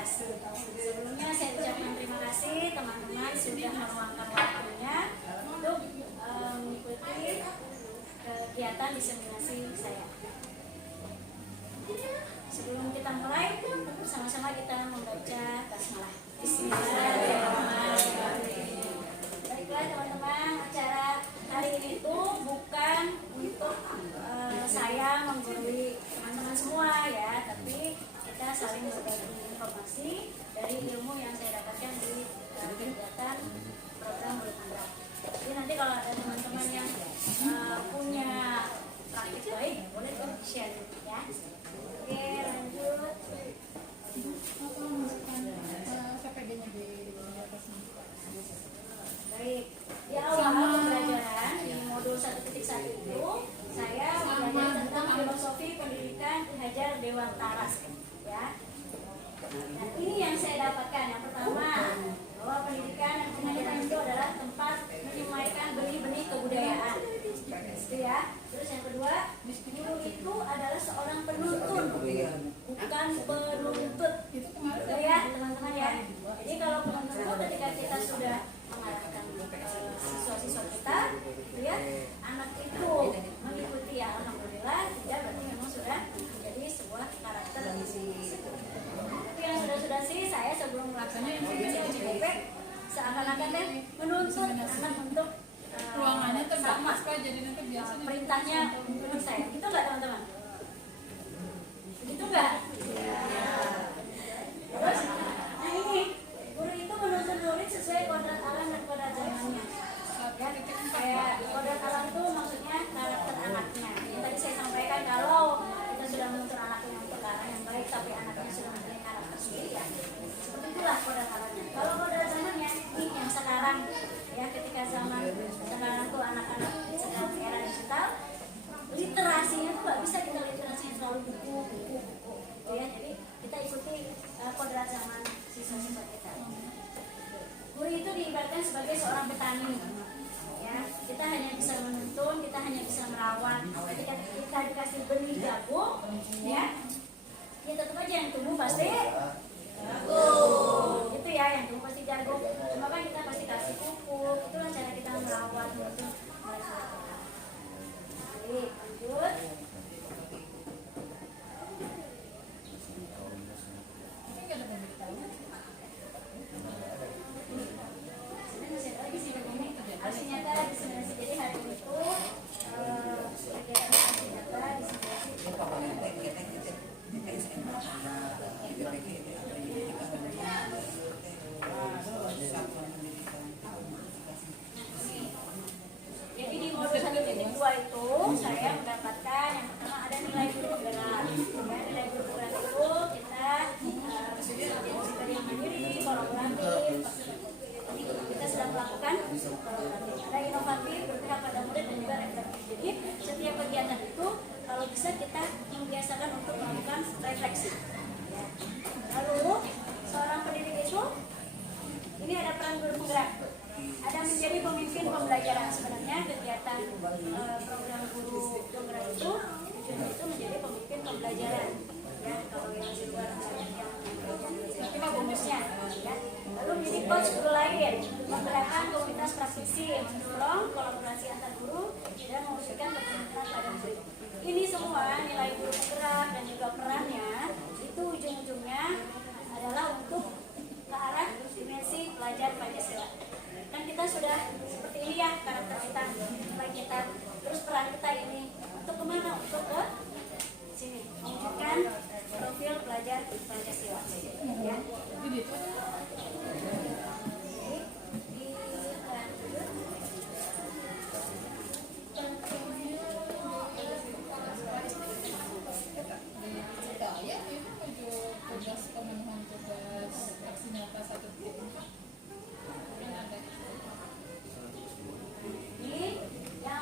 kelas. Sebelumnya saya ucapkan terima kasih teman-teman sudah meluangkan waktunya untuk mengikuti kegiatan diseminasi saya. Sebelum kita mulai, sama-sama kita membaca basmalah. Bismillahirrahmanirrahim. Baiklah teman-teman, acara hari ini itu bukan untuk saya menggurui teman-teman semua ya, tapi kita saling berbagi informasi dari ilmu yang saya dapatkan di kegiatan program Berpenggerak. Jadi nanti kalau ada teman-teman yang punya praktik baik, boleh tuh share ya. Oke, lanjut. Baik, di awal pembelajaran di modul 1.1 itu saya belajar tentang filosofi pendidikan Ki Hajar Dewantara ya. Nah, ini yang saya dapatkan. Yang pertama, bahwa pendidikan dan pengajaran itu adalah tempat menyemaikan benih-benih kebudayaan. Itu ya. Terus yang kedua, guru itu adalah seorang penuntun, bukan penuntut. Itu ya, teman-teman ya. Jadi kalau penuntut itu ketika kita sudah mengarahkan siswa-siswa kita, gitu ya, anak itu mengikuti ya, alhamdulillah, tidak berarti memang sudah menjadi sebuah karakter. Tapi yang sudah sih saya sebelum melaksanakan UJP seakan-akan menuntut anak untuk ruangannya sama jadi nanti biasanya perintahnya menurut saya. Gitu nggak teman-teman? Begitu nggak? Terus, nah ini guru itu menuntut murid sesuai kodrat alam dan kodrat zamannya. Ya, kayak kodrat alam itu maksudnya karakter anaknya. Yang tadi saya sampaikan kalau kita sudah menuntut anaknya untuk arah yang baik, tapi anaknya sudah mempunyai karakter sendiri ya. Seperti itulah kodrat alamnya. Kalau kodrat zamannya ini yang sekarang ya, ketika zaman sekarang tuh anak-anak sekarang era digital, literasinya tuh nggak bisa kita literasinya selalu buku ya. Jadi kita ikuti kodrat zaman siswa-siswa kita. Guru itu diibaratkan sebagai seorang petani ya. Kita hanya bisa menuntun, kita hanya bisa merawat. Ketika kita dikasih benih jagung ya, ya tetap aja yang tumbuh pasti jagung. Itu ya, yang tumbuh pasti jagung. Cuma kan kita pasti kasih pupuk. Itulah cara kita merawat menuntun mereka. Baik, lanjut. Aksi nyata diseminasi. Jadi hari itu kegiatan aksi nyata diseminasi. Jadi di modul 1.2 itu saya mendapatkan yang pertama ada nilai guru penggerak. Ya, nilai guru penggerak itu kita belajar yang mandiri, kolaboratif. Kita sedang melakukan ada inovatif, berpihak pada murid dan juga reflektif. Jadi setiap kegiatan itu kalau bisa kita membiasakan untuk melakukan refleksi. Ya. Lalu seorang pendidik itu ini ada peran guru penggerak. Ada menjadi pemimpin pembelajaran. Sebenarnya kegiatan program guru penggerak itu tujuannya itu menjadi pemimpin pembelajaran. Ya, kalau yang di luar banyak yang kita bonusnya. Ya. Lalu menjadi coach guru lain, menggerakkan komunitas praktisi, mendorong kolaborasi antar guru dan mewujudkan kepemimpinan pada murid. Ini semua nilai guru penggerak dan juga perannya itu ujung-ujungnya adalah untuk ke arah dimensi pelajar Pancasila. Dan kita sudah seperti ini ya karakter kita, nilai kita, terus peran kita ini untuk kemana? Untuk ke sini, mewujudkan profil pelajar Pancasila. Ya. Yang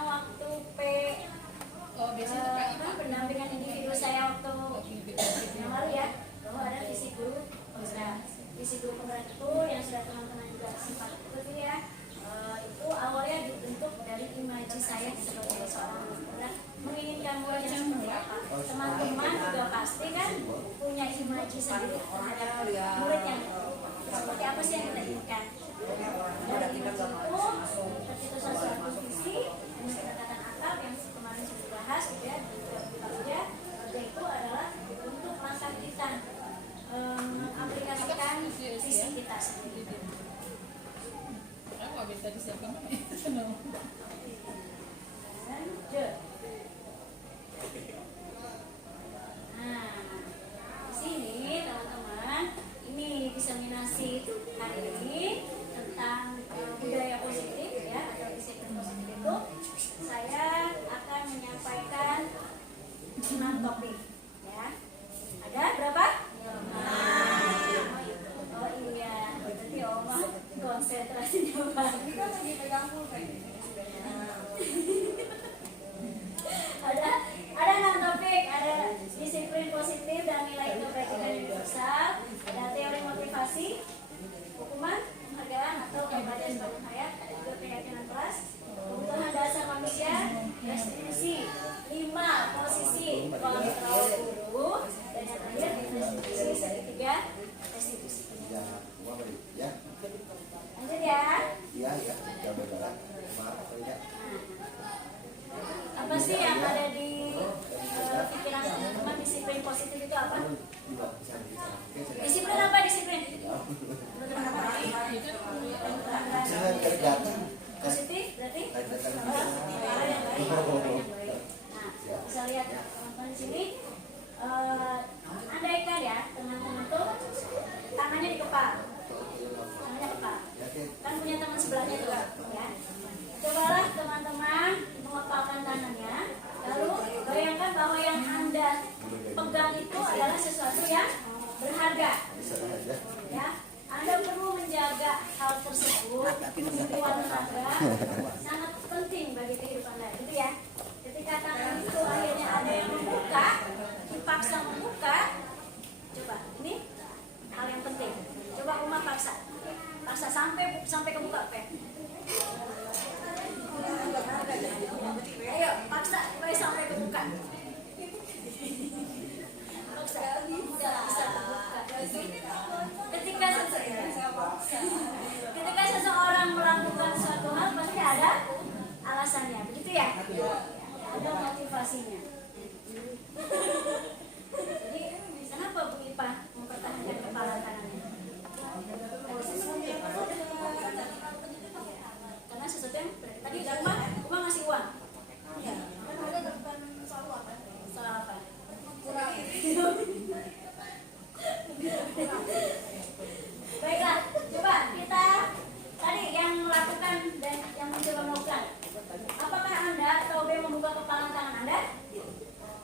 kasih sayang sebagai seorang guru. Nah, menginginkan muridnya seperti apa? Teman-teman juga pasti kan punya imaji sendiri terhadap murid yang seperti apa sih yang kita inginkan. Dari itu tercetus suatu visi dengan pendekatan akal yang kemarin sudah dibahas, gitu ya. Yaitu adalah untuk langkah kita mengaplikasikan visi kita sendiri. Nggak bisa disiapkan kan? Lanjut. Nah, di sini teman-teman, ini diseminasi hari ini tentang budaya positif ya, atau disiplin positif itu. Saya akan menyampaikan 6 topik ya. Ada berapa? 5. Oh iya, berarti Oma konsentrasinya banget. Kita lagi pegang pulpen. Ada 6 topik, ada disiplin positif dan nilai kebajikan universal, ada teori motivasi, hukuman, penghargaan atau kebahagiaan sepanjang hayat, ada juga keyakinan kelas, kebutuhan dasar manusia, restitusi, 5 posisi kontrol guru, dan yang terakhir restitusi segitiga restitusi. Lanjut ya. Apa sih yang ada di pikiran teman-teman disiplin positif itu apa? Disiplin apa disiplin? Positif berarti? Nah, bisa lihat teman-teman di sini. Andaikan ya teman-teman tuh tangannya di kepala, kan punya teman sebelahnya juga ya. Cobalah teman-teman mengepalkan tangannya, lalu bayangkan bahwa yang Anda pegang itu adalah sesuatu yang berharga ya. Anda perlu menjaga hal tersebut, sebuah berharga sangat penting bagi kehidupan Anda, gitu ya. Ketika tangan itu akhirnya ada yang membuka, dipaksa membuka, coba ini hal yang penting. Coba Uma paksa sampai kebuka, Pak. Ayo paksa supaya sampai kebuka. Paksa bisa kebuka. Ketika seseorang melakukan suatu hal pasti ada alasannya, begitu ya? Ada motivasinya. Jadi kenapa Bu Ipa mempertahankan kepala tangannya? Karena sesuatu yang tadi Uma ngasih uang. Soal apa? Baiklah, coba kita tadi yang melakukan dan yang mencoba melakukan. Apakah Anda atau B membuka kepala tangan Anda?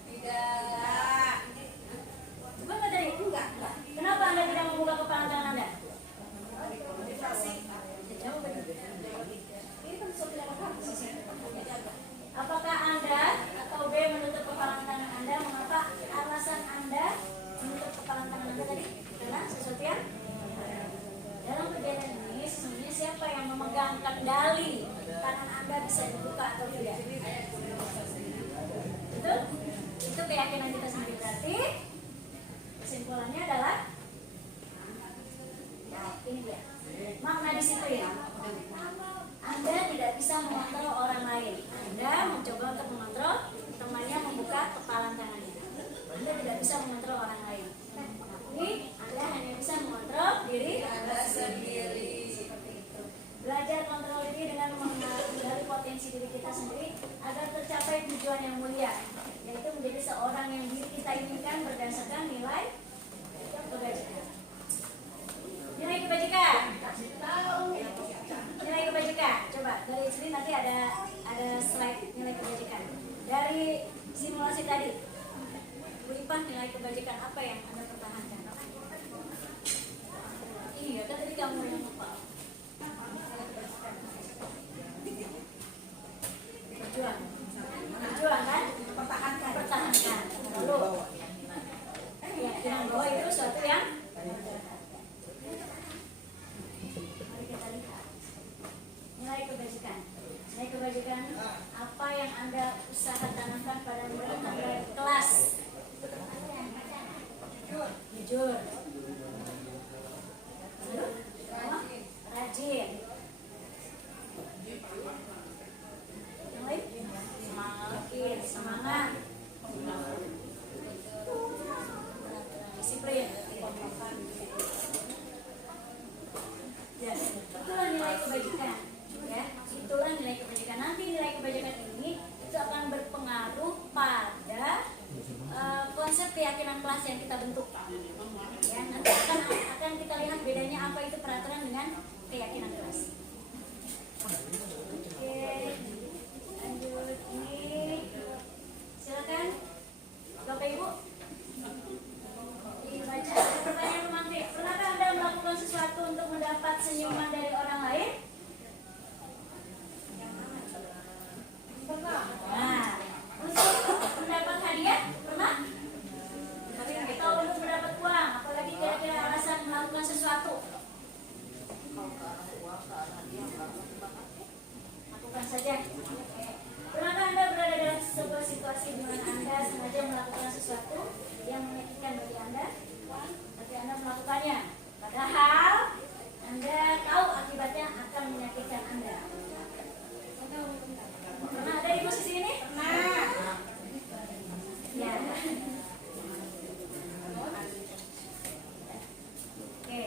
Tidak. Bukan nggak tadi? Enggak. Kenapa Anda tidak membuka kepala tangan Anda? Motivasi. Ini kan sesuatu yang apakah Anda atau B menutup kepala tangan Anda? Mengapa alasan Anda menutup kepala tangan Anda tadi? Karena sesuatu yang dalam perjalanan ini sesungguhnya siapa yang memegang kendali tangan Anda bisa dibuka atau tidak? Betul? Itu keyakinan kita sendiri. Berarti kesimpulannya adalah ini dia. Makna disiplin. Anda tidak bisa mengontrol orang lain. Anda mencoba untuk mengontrol temannya membuka kepala tangannya. Anda tidak bisa mengontrol orang lain. Tapi Anda hanya bisa mengontrol diri Anda sendiri. Seperti itu. Belajar kontrol diri dengan mengenali potensi diri kita sendiri agar tercapai tujuan yang mulia, yaitu menjadi seorang yang diri kita inginkan berdasarkan nilai kebajikan. Nilai kebajikan. Nilai kebajikan. Coba dari sini nanti ada slide nilai kebajikan. Dari simulasi tadi, Bu Ipah, nilai kebajikan apa yang Anda pertahankan? Iya, kan tadi kamu yang lupa. Berjuang kan? Pertahankan. Lalu keyakinan bahwa itu sesuatu yang mari kita lihat nilai kebajikan. Nilai kebajikan apa Anda usaha tanamkan pada murid Anda di kelas? Jujur. Rajin. Yang lain? Semangat. Disiplin. Ya, itulah nilai kebajikan. Ya, itulah nilai kebajikan. Nanti nilai kebajikan ini itu akan berpengaruh pada konsep keyakinan kelas yang kita bentuk. Ya, nanti akan kita lihat bedanya apa itu peraturan dengan keyakinan kelas. Oke, lanjut ini. Silakan, Bapak Ibu. Dibaca pertanyaan pemantik. Pernahkah Anda melakukan sesuatu untuk mendapat senyuman dari orang lain? Nah, untuk mendapat hadiah pernah? Atau untuk mendapat uang? Apalagi kira-kira alasan melakukan sesuatu? Lakukan saja. Pernahkah Anda berada dalam sebuah situasi di mana Anda sengaja melakukan sesuatu yang menyakitkan bagi Anda, tapi Anda melakukannya, padahal Anda tahu akibatnya akan menyakitkan Anda? Pernah ada di posisi ini? Pernah. Ya. Oke.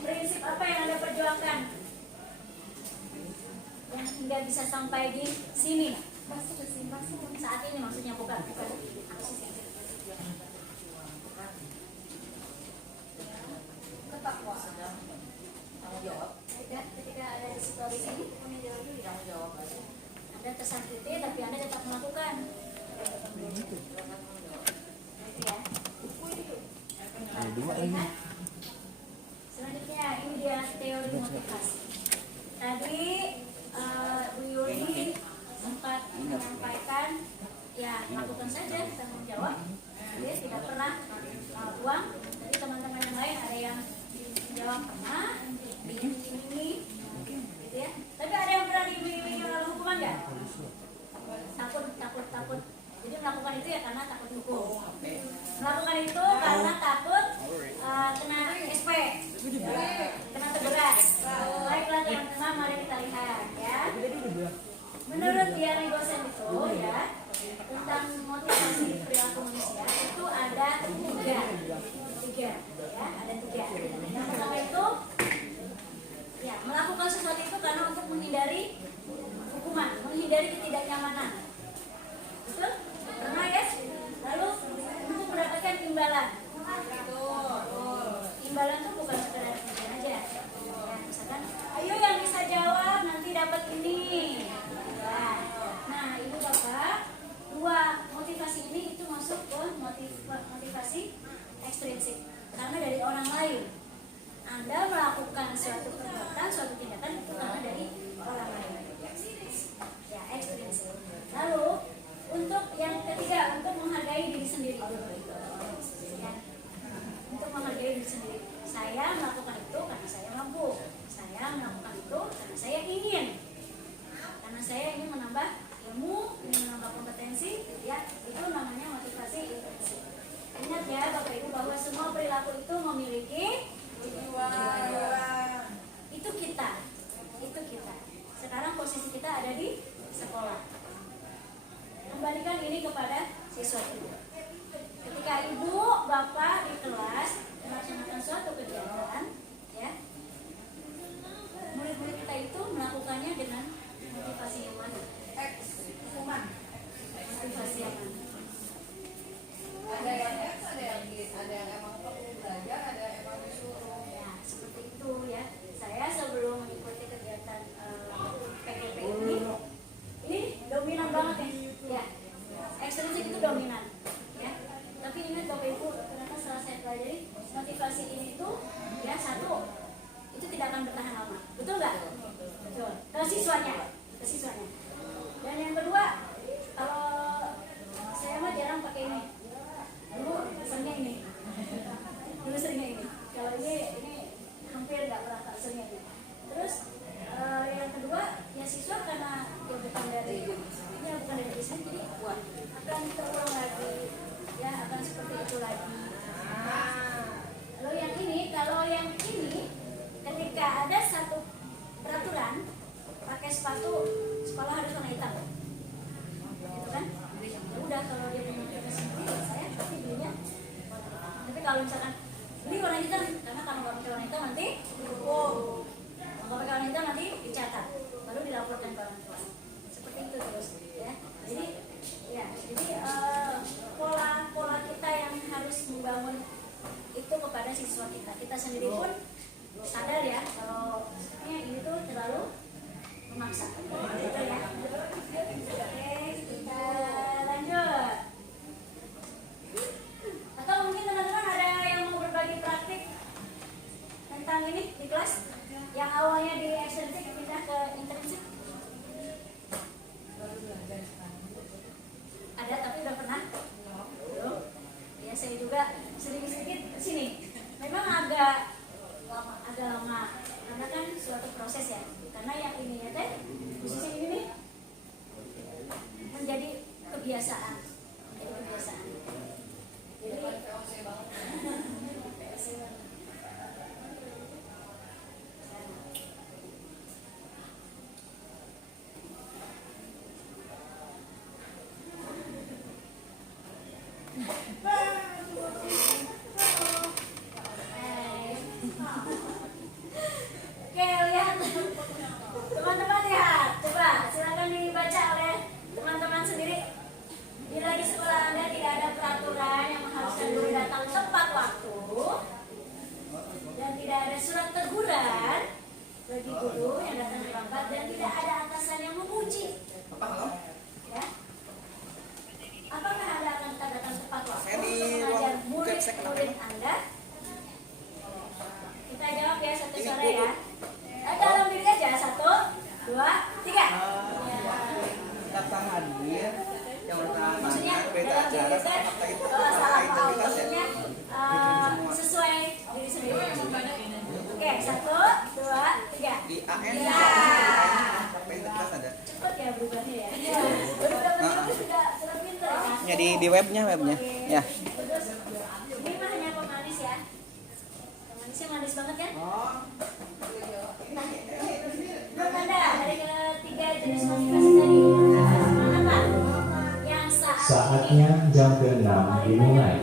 Prinsip apa yang Anda perjuangkan yang hingga bisa sampai di sini? Saat ini maksudnya, bukan. Ketika ada di situasi ini, Anda tersakiti tapi Anda tetap melakukan. Itu ya. Lihat. Selanjutnya ini dia teori motivasi. Tadi Bu Yuli sempat menyampaikan ya lakukan saja, tanggung jawab. Dia tidak pernah uang. Jadi teman-teman yang lain ada yang jawab pernah ini gitu ya. Tapi ada yang berani iming-iming lalu hukuman nggak? Takut. Jadi melakukan itu ya karena takut hukum. Melakukan itu karena takut kena SP, kena teguran. Baiklah teman-teman, mari kita lihat ya. Menurut Diary Gosen itu ya, tentang motivasi perilaku manusia itu ada tiga ya, ada tiga. Yang pertama itu ya melakukan sesuatu itu karena untuk menghindari hukuman, menghindari ketidaknyamanan. Betul? Pernah ya? Lalu untuk mendapatkan imbalan. Imbalan itu bukan sekedar imbalan aja. Ya, misalkan, ayo yang bisa jawab nanti dapat ini. Ya. Nah, Ibu Bapak, dua motivasi ini itu masuk ke motivasi ekstrinsik. Karena dari orang lain. Anda melakukan suatu perbuatan, suatu tindakan itu karena dari orang lain. Ya, ekstrinsik. Lalu untuk yang ketiga, untuk menghargai diri sendiri. Ya. Untuk menghargai diri sendiri. Saya melakukan itu karena saya mampu. Saya melakukan itu karena saya ingin. Karena saya ingin menambah ilmu, ingin menambah kompetensi, ya. Itu namanya motivasi intrinsik. Ingat ya Bapak Ibu bahwa semua perilaku itu memiliki tujuan. Itu kita. Sekarang posisi kita ada di sekolah. Kembalikan ini kepada siswa ibu. Ketika ibu, bapak di kelas melaksanakan suatu kegiatan, ya, murid-murid kita itu melakukannya dengan motivasi yang mana? Motivasi yang mana? Ada yang emang perlu belajar, ada yang emang disuruh. Ya, seperti itu ya. Saya sebelum mengikuti kegiatan PKP ini dominan banget ya. Ekstrinsik itu dominan ya. Tapi ingat Bapak Ibu, ternyata setelah saya pelajari motivasi ini tuh ya satu, itu tidak akan bertahan lama. Betul nggak? Betul. Ke siswanya. akan terulang lagi, ya akan seperti itu lagi. Lalu yang ini, kalau yang ini ketika ada satu peraturan pakai sepatu sekolah harus warna hitam, gitu kan? Ya udah, kalau dia punya motivasi sendiri, saya pasti belinya. Tapi kalau misalkan beli warna hitam, karena kalau nggak pakai warna hitam nanti dihukum, kalau pakai warna hitam nanti dicatat, baru dilaporkan ke orang tua. Seperti itu terus, ya. Jadi pola kita yang harus membangun itu kepada siswa kita. Kita sendiri pun sadar ya kalau ini tuh terlalu memaksa. Gitu ya. Oke, kita lanjut. Atau mungkin teman-teman ada yang mau berbagi praktik tentang ini di kelas yang awalnya di ekstensif pindah ke intensif? Ada tapi udah pernah? Belum? Ya saya juga sedikit-sedikit sini. Memang agak lama karena kan suatu proses ya. Karena yang ini ya teh khusus ini nih menjadi kebiasaan. Jadi oke, lihat teman-teman, lihat, coba silakan dibaca oleh teman-teman sendiri. Bila di sekolah Anda tidak ada peraturan yang mengharuskan guru datang tepat waktu dan tidak ada surat teguran bagi guru yang datang terlambat dan tidak ada atasan yang memuji, ya, apakah Anda akan datang tepat waktu untuk mengajar murid Anda? Kita jawab ya satu suara ya. Dalam diri aja, 1, 2, 3. Datang hadir yang Maksudnya berita dalam diri acara kita salah paham. Maksudnya sesuai diri sendiri. Oke, 1, 2, 3. di AN Ya. Pinterest ada. Cepet ya berubahnya ya. Baru dapat sudah pinter ya. Ya di webnya Oke. ya. Terus ini mah hanya pemanis ya. Pemanisnya manis banget kan? Nah, menurut Anda dari ketiga jenis motivasi tadi, mana Pak? Yang Saatnya jam ke-6 dimulai.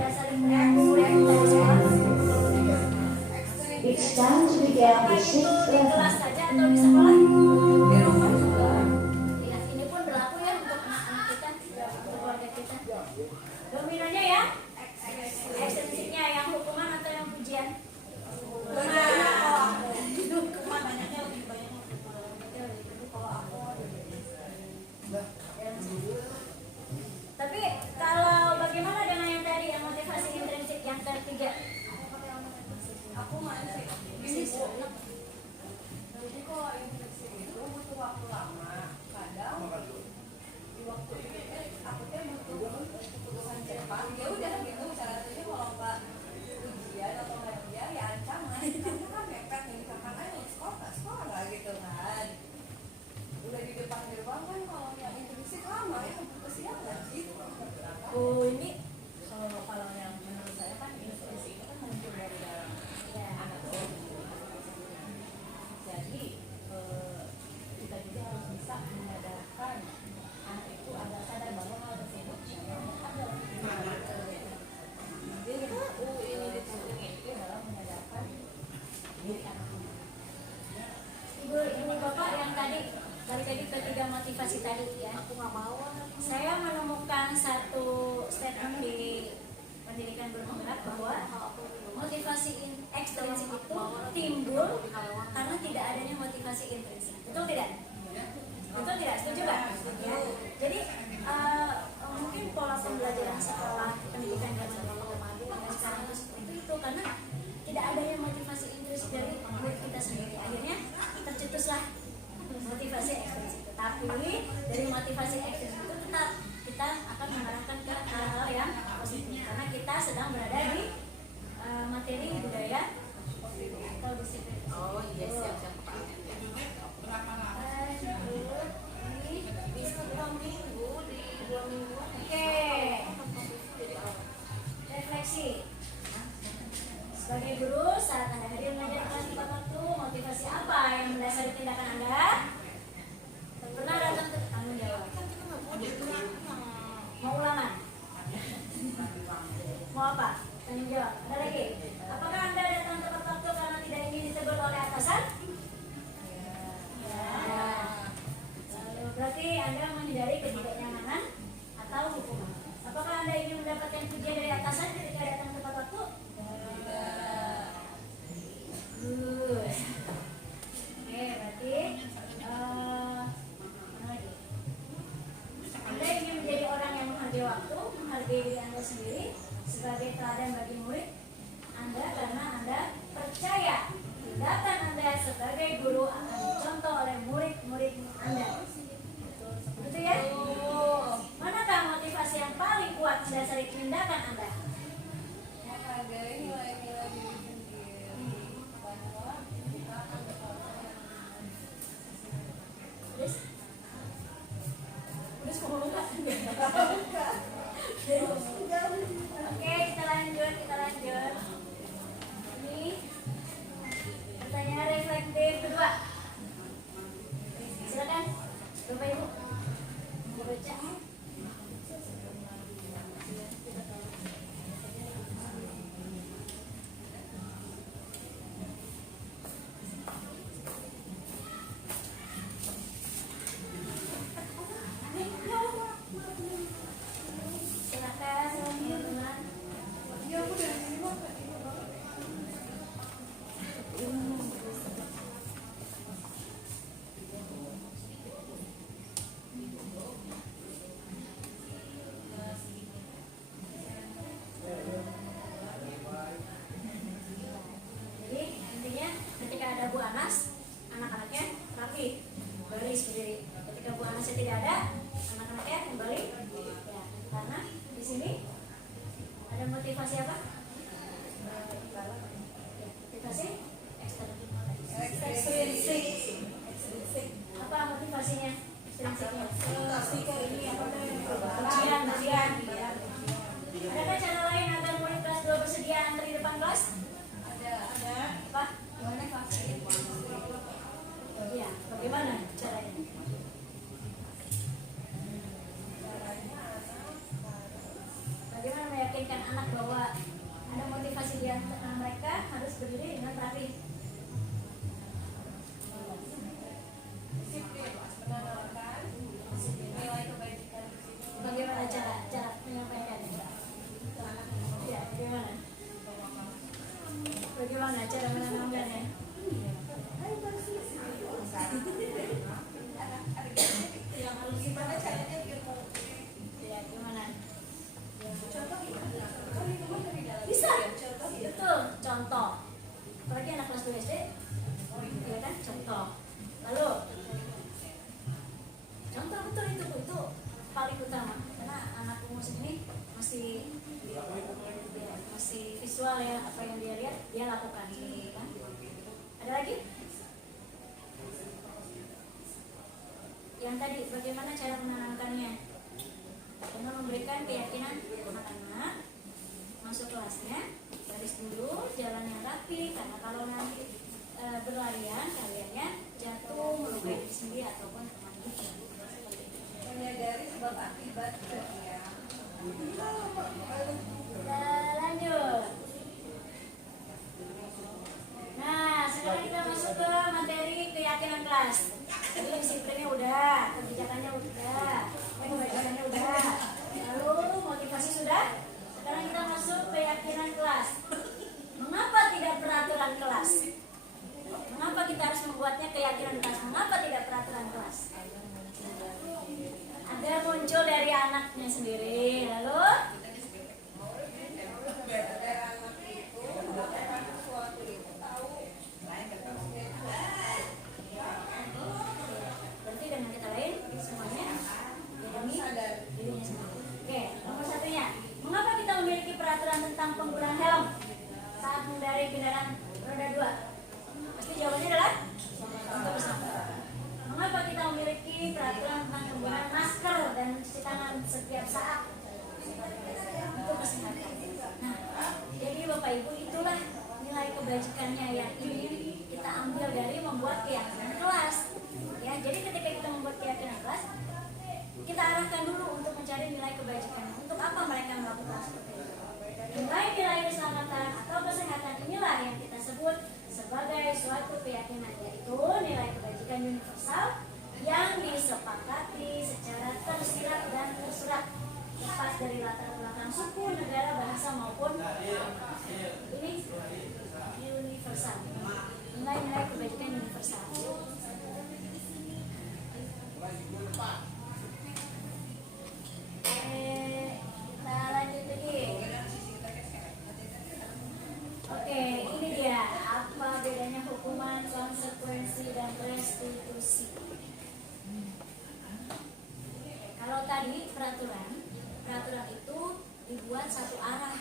It's time to begin the Itu sixth di kelas lesson. saja atau di sekolah? Di rumah juga. Ya, ini pun berlaku ya untuk anak-anak kita, untuk keluarga kita. Dominannya ya, ekstensifnya yang hukuman atau yang pujian? Hukuman banyaknya lebih banyak hukuman. Kalau aku, tapi kalau bagaimana dengan yang tadi yang motivasi intrinsik yang ketiga? Aku masih ini sih. Jadi kalau infeksi itu butuh waktu lama. Kadang di waktu ini aku teh butuh keputusan cepat. Ya udah gitu. Caranya kalau nggak ujian atau nggak dia ya ancaman. Karena kan mepet nih misalkan ayo sekolah nggak gitu kan. Udah di depan gerbang kan kalau yang infeksi lama ya kesiangan sih. Oh ini Kalau yang menurut saya kan infeksi itu kan muncul dari dalam anak jadi kita juga harus bisa menyadarkan anak itu agar sadar bahwa hal tersebut adalah jadi ini ditulis itu dalam menyadarkan diri anak ibu bapak yang tadi balik lagi ketiga motivasi tadi ya. aku nggak mau Saya menemukan satu statement di pendidikan berpenggerak bahwa motivasi ekstrinsik itu timbul karena tidak adanya motivasi intrinsik. Betul tidak? Betul tidak? Setuju nggak? Ya. Jadi mungkin pola pembelajaran sekolah pendidikan dan sekarang itu karena tidak adanya motivasi intrinsik dari murid kita sendiri. Akhirnya tercetuslah motivasi ekstrinsik. Tapi dari motivasi ekstrinsik itu tetap kita akan mengarahkan ke hal-hal yang positif karena kita sedang berada di materi budaya atau disiplin. oh iya siap Ini di 2 minggu memiliki waktu, menghargai diri Anda sendiri sebagai teladan bagi murid Anda karena Anda percaya tindakan Anda sebagai guru akan dicontoh oleh murid-murid Anda. Begitu ya? Manakah motivasi yang paling kuat mendasari tindakan Anda? Menghargai nilai-nilai diri sendiri bahwa kita akan bertanggung Terus? Terus ngomong kan? Oke, kita lanjut. Ini pertanyaan reflektif kedua. Silakan, Bapak Ibu. Baca. Silakan, teman-teman. Iya, aku dari sini mah. Jadi intinya ketika ada Bu Anas, anak-anaknya rapi, baris berdiri. Ketika Bu Anasnya tidak ada, anak-anaknya kembali. Ya, karena di sini ada motivasi apa? Motivasi ekstrinsik. Apa motivasinya? Ekstrinsiknya? Ujian. Adakah cara lain agar murid kelas 2 bersedia antri depan kelas? Ada. Apa? Gimana Pak? Iya, bagaimana caranya? Bagaimana meyakinkan anak bahwa ada motivasi di antara mereka harus berdiri dengan rapi? Disiplin, menanamkan nilai kebaikan. Bagaimana cara menyampaikannya? Ya, bagaimana? Bagaimana cara menanamkannya? Yang harus gimana caranya biar mau Ya, gimana? contoh gimana? Kan itu mah dari dalam. Bisa. Contoh gitu. Betul, contoh. Apalagi anak kelas 2 SD, ya kan, contoh. Lalu, contoh betul itu paling utama karena anak umur segini masih visual ya, apa yang dia lihat dia lakukan, kan? Ada lagi? Yang tadi bagaimana cara menanamkannya? Dengan memberikan keyakinan anak-anak masuk kelasnya, garis dulu, jalan yang rapi, karena kalau nanti berlarian kaliannya jatuh, melukai diri sendiri ataupun teman kita. Menyadari sebab akibat ya. Kita lanjut. Nah, sekarang kita masuk ke materi keyakinan kelas. Jadi disiplinnya udah, kebijakannya udah, kebijakannya udah. Lalu motivasi sudah. Sekarang kita masuk keyakinan kelas. Mengapa tidak peraturan kelas? Mengapa kita harus membuatnya keyakinan kelas? Mengapa tidak peraturan kelas? Ada muncul dari anaknya sendiri. Lalu berarti dengan kata lain semuanya demi dirinya sendiri. Oke, nomor satunya, mengapa kita memiliki peraturan tentang penggunaan helm saat mengendarai kendaraan roda 2? Pasti jawabannya adalah untuk bersama. Mengapa kita memiliki peraturan tentang penggunaan masker dan mencuci tangan setiap saat untuk kesehatan? Nah, jadi Bapak Ibu, itulah nilai kebajikannya yang ingin kita ambil dari membuat keyakinan kelas. Ya, jadi ketika kita membuat keyakinan kelas, kita arahkan dulu untuk mencari nilai kebajikannya. Untuk apa mereka melakukan seperti itu? Nilai-nilai keselamatan atau kesehatan inilah yang kita sebut sebagai suatu keyakinan, yaitu nilai kebajikan universal yang disepakati secara tersirat dan tersurat, lepas dari latar belakang suku, negara, bahasa maupun ini universal. Nilai-nilai kebajikan universal. ini peraturan. Peraturan itu dibuat satu arah.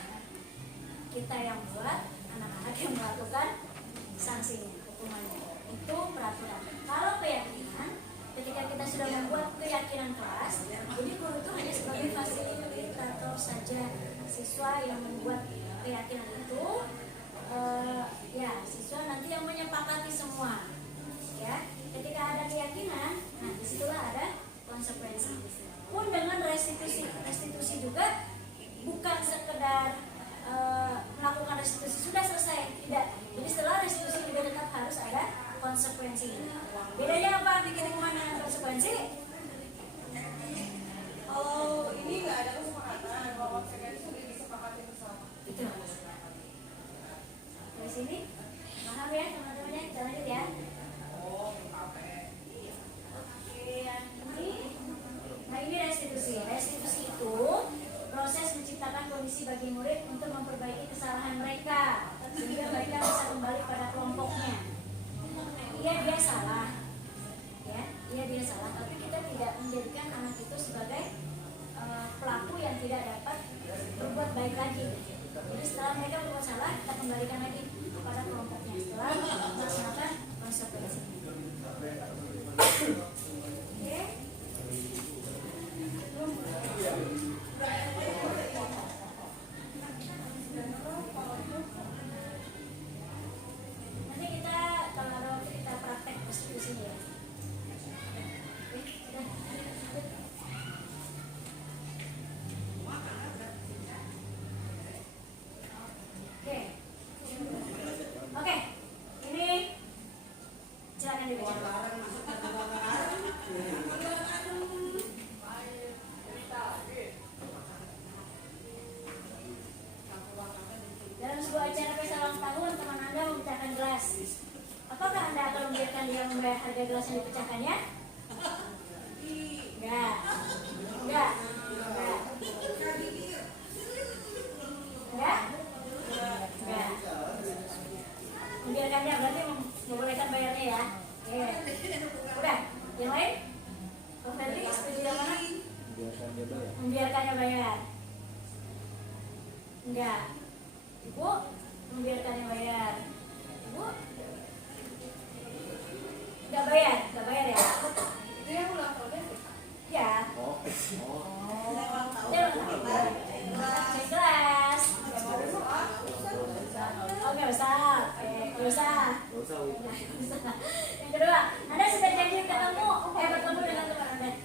Kita yang buat, anak-anak yang melakukan sanksinya, hukumannya. Itu peraturan. Kalau keyakinan, ketika kita sudah membuat keyakinan kelas, jadi guru itu hanya sebagai fasilitator saja. Siswa yang membuat keyakinan itu, ya siswa nanti yang menyepakati semua. Ya, ketika ada keyakinan, nah disitulah ada konsekuensi. Pun dengan restitusi juga bukan sekedar melakukan restitusi sudah selesai, tidak. Jadi setelah restitusi juga tetap harus ada konsekuensi. Bedanya apa bikin hukuman dengan konsekuensi? Kalau ini nggak ada kesepakatan, kalau konsekuensi sudah disepakati bersama. Itu. Dari sini paham ya teman-temannya? Kita lanjut ya. Oke, yang ini. Nah ini restitusi. Restitusi itu proses menciptakan kondisi bagi murid untuk memperbaiki kesalahan mereka sehingga mereka bisa kembali pada kelompoknya. Dia salah, ya, dia salah. Tapi kita tidak menjadikan anak itu sebagai pelaku yang tidak dapat berbuat baik lagi. Jadi setelah mereka berbuat salah, kita kembalikan lagi kepada kelompoknya setelah melaksanakan konsekuensi. Oke. Nanti kita kalau ada waktu kita praktek restitusi ya. Oke. Oke. Ini silakan dibaca. Dalam sebuah acara pesta ulang tahun, teman Anda memecahkan gelas. Apakah Anda akan membiarkan dia membayar harga gelas yang dipecahkannya? Enggak. Enggak. Enggak. Enggak? Enggak. Membiarkannya berarti membolehkan bayarnya ya. Oke. Udah. Yang lain? Pak Ferdi, setuju yang mana? Membiarkannya bayar. Enggak. Ibu membiarkannya bayar. Ibu nggak bayar ya? Itu yang ulang tahunnya Ya. Oh. Dia kelas. Oh nggak usah. Nggak usah. Yang kedua, Anda sudah janji bertemu dengan teman Anda.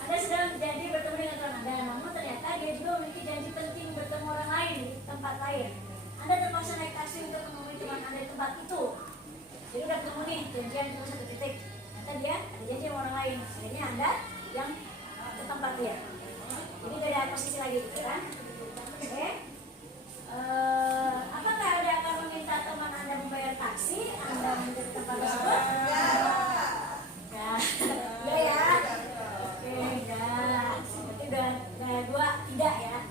Anda sudah janji bertemu dengan teman Anda, namun ternyata dia juga memiliki janji penting bertemu orang lain di tempat lain. Anda terpaksa naik taksi untuk menemui teman Anda di tempat itu. Jadi udah ketemu nih, janjian cuma satu titik. Ternyata dia ada janji sama orang lain. Akhirnya Anda yang ke tempat dia. Jadi beda posisi lagi, gitu kan? Oke. Apakah Anda akan meminta teman Anda membayar taksi? Anda menuju ke tempat tersebut? Ya. Ya ya. Oke, enggak. Berarti udah dua tidak ya.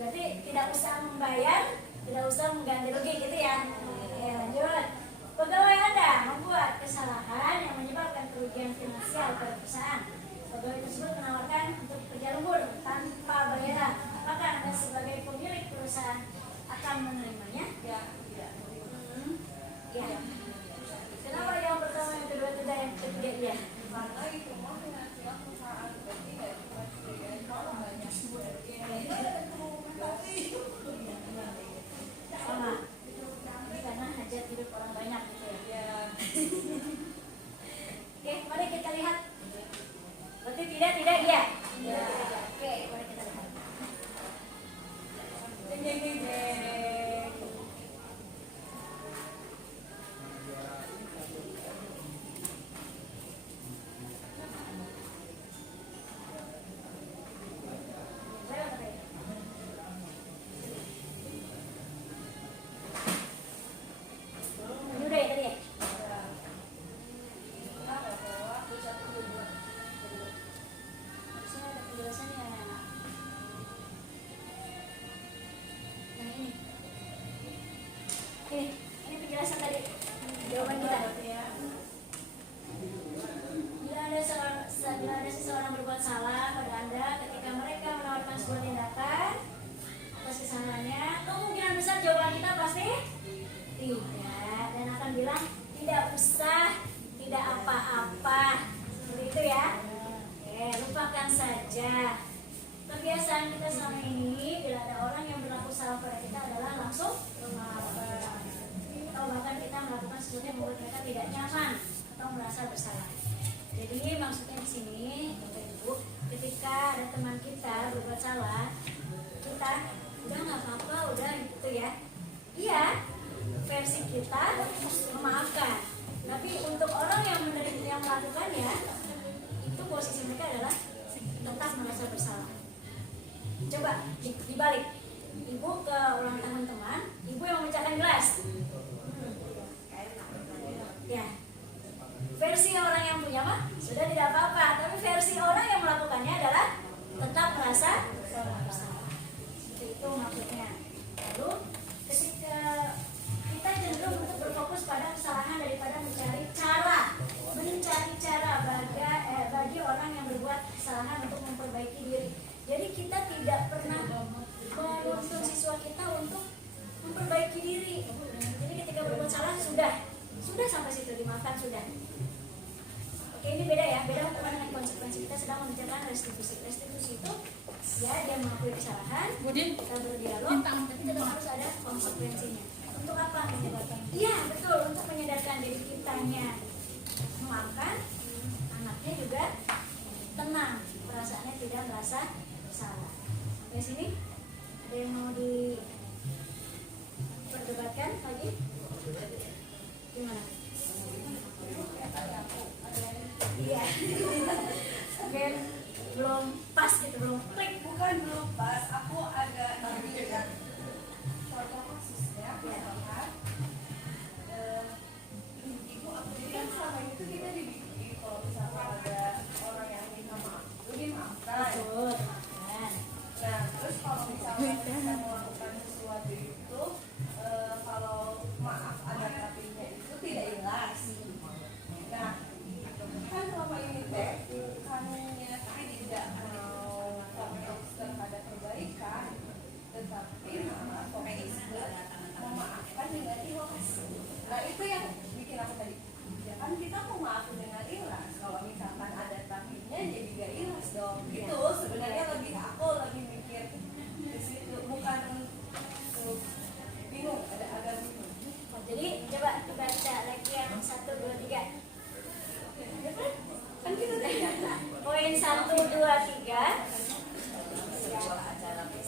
Berarti tidak usah membayar, tidak usah mengganti rugi gitu ya. Oke, lanjut. Pegawai Anda membuat kesalahan yang menyebabkan kerugian finansial pada perusahaan. Pegawai tersebut menawarkan untuk kerja lembur tanpa bayaran. Apakah Anda sebagai pemilik perusahaan akan menerimanya? ya. Ya. Kenapa yang pertama, yang kedua tidak, yang ketiga iya? Karena itu mau finansial perusahaan berarti nggak cuma curigaan kalau banyak Sama. Ini karena hajat hidup orang banyak gitu ya. Oke, mari kita lihat. Berarti tidak iya. Oke, mari kita lihat. Ini udah ya tadi ya? Harusnya ada penjelasan seseorang berbuat salah pada Anda, ketika mereka menawarkan sebuah tindakan atas kesalahannya, kemungkinan besar jawaban kita pasti tidak, dan akan bilang tidak usah, tidak apa-apa, seperti itu ya. Oke, lupakan saja. Kebiasaan kita selama ini bila ada orang yang berlaku salah pada kita adalah langsung memaafkan, atau bahkan kita melakukan sesuatu yang membuat mereka tidak nyaman atau merasa bersalah. Jadi maksudnya di sini, Bapak Ibu, ketika ada teman kita berbuat salah, kita udah nggak apa-apa, udah gitu ya. Iya, versi kita memaafkan. Tapi untuk orang yang melakukannya, itu posisi mereka adalah tetap merasa bersalah. Coba dibalik, ibu ke ulang tahun teman, ibu yang memecahkan gelas. Ya, versi orang yang punya mah sudah tidak apa-apa, tapi versi orang yang melakukannya adalah tetap merasa bersalah. Itu maksudnya. Lalu ketika kita cenderung untuk berfokus pada kesalahan daripada mencari cara bagi orang yang berbuat kesalahan untuk memperbaiki diri. Jadi kita tidak pernah menuntut siswa kita untuk memperbaiki diri. Jadi ketika berbuat salah sudah sampai situ, dimaafkan sudah. Oke, ini beda ya, beda hukuman dengan konsekuensi. Kita sedang membicarakan restitusi. Restitusi itu ya dia mengakui kesalahan, kita berdialog, tapi tetap harus ada konsekuensinya. Untuk apa? Menyadarkan. Iya betul, untuk menyadarkan diri kitanya memaafkan, anaknya juga tenang, perasaannya tidak merasa bersalah. Sampai sini ada yang mau diperdebatkan lagi? Gimana? Iya. Mungkin belum pas gitu, belum klik. Bukan belum pas, aku agak ingat contoh kasusnya, misalkan ibu aku, jadi kan selama itu kita dididik kalau misalkan ada orang yang minta maaf itu dimaafkan. Nah terus kalau misalkan kita melakukan sesuatu itu, kalau maaf ada tapinya itu tidak ikhlas. Nah kan selama ini teh bukannya tidak mau fokus terhadap kebaikan, tetapi malah fokus memaafkan dengan ikhlas. Nah itu yang bikin aku tadi, ya kan kita mau maafin dengan ikhlas, kalau misalkan ada tapinya jadi gak ikhlas dong. Itu sebenarnya aku lebih mikir di situ, bukan bingung, agak bingung. Jadi coba baca lagi yang 1, 2, 3. Kan kita tadi Poin 1, 2, 3.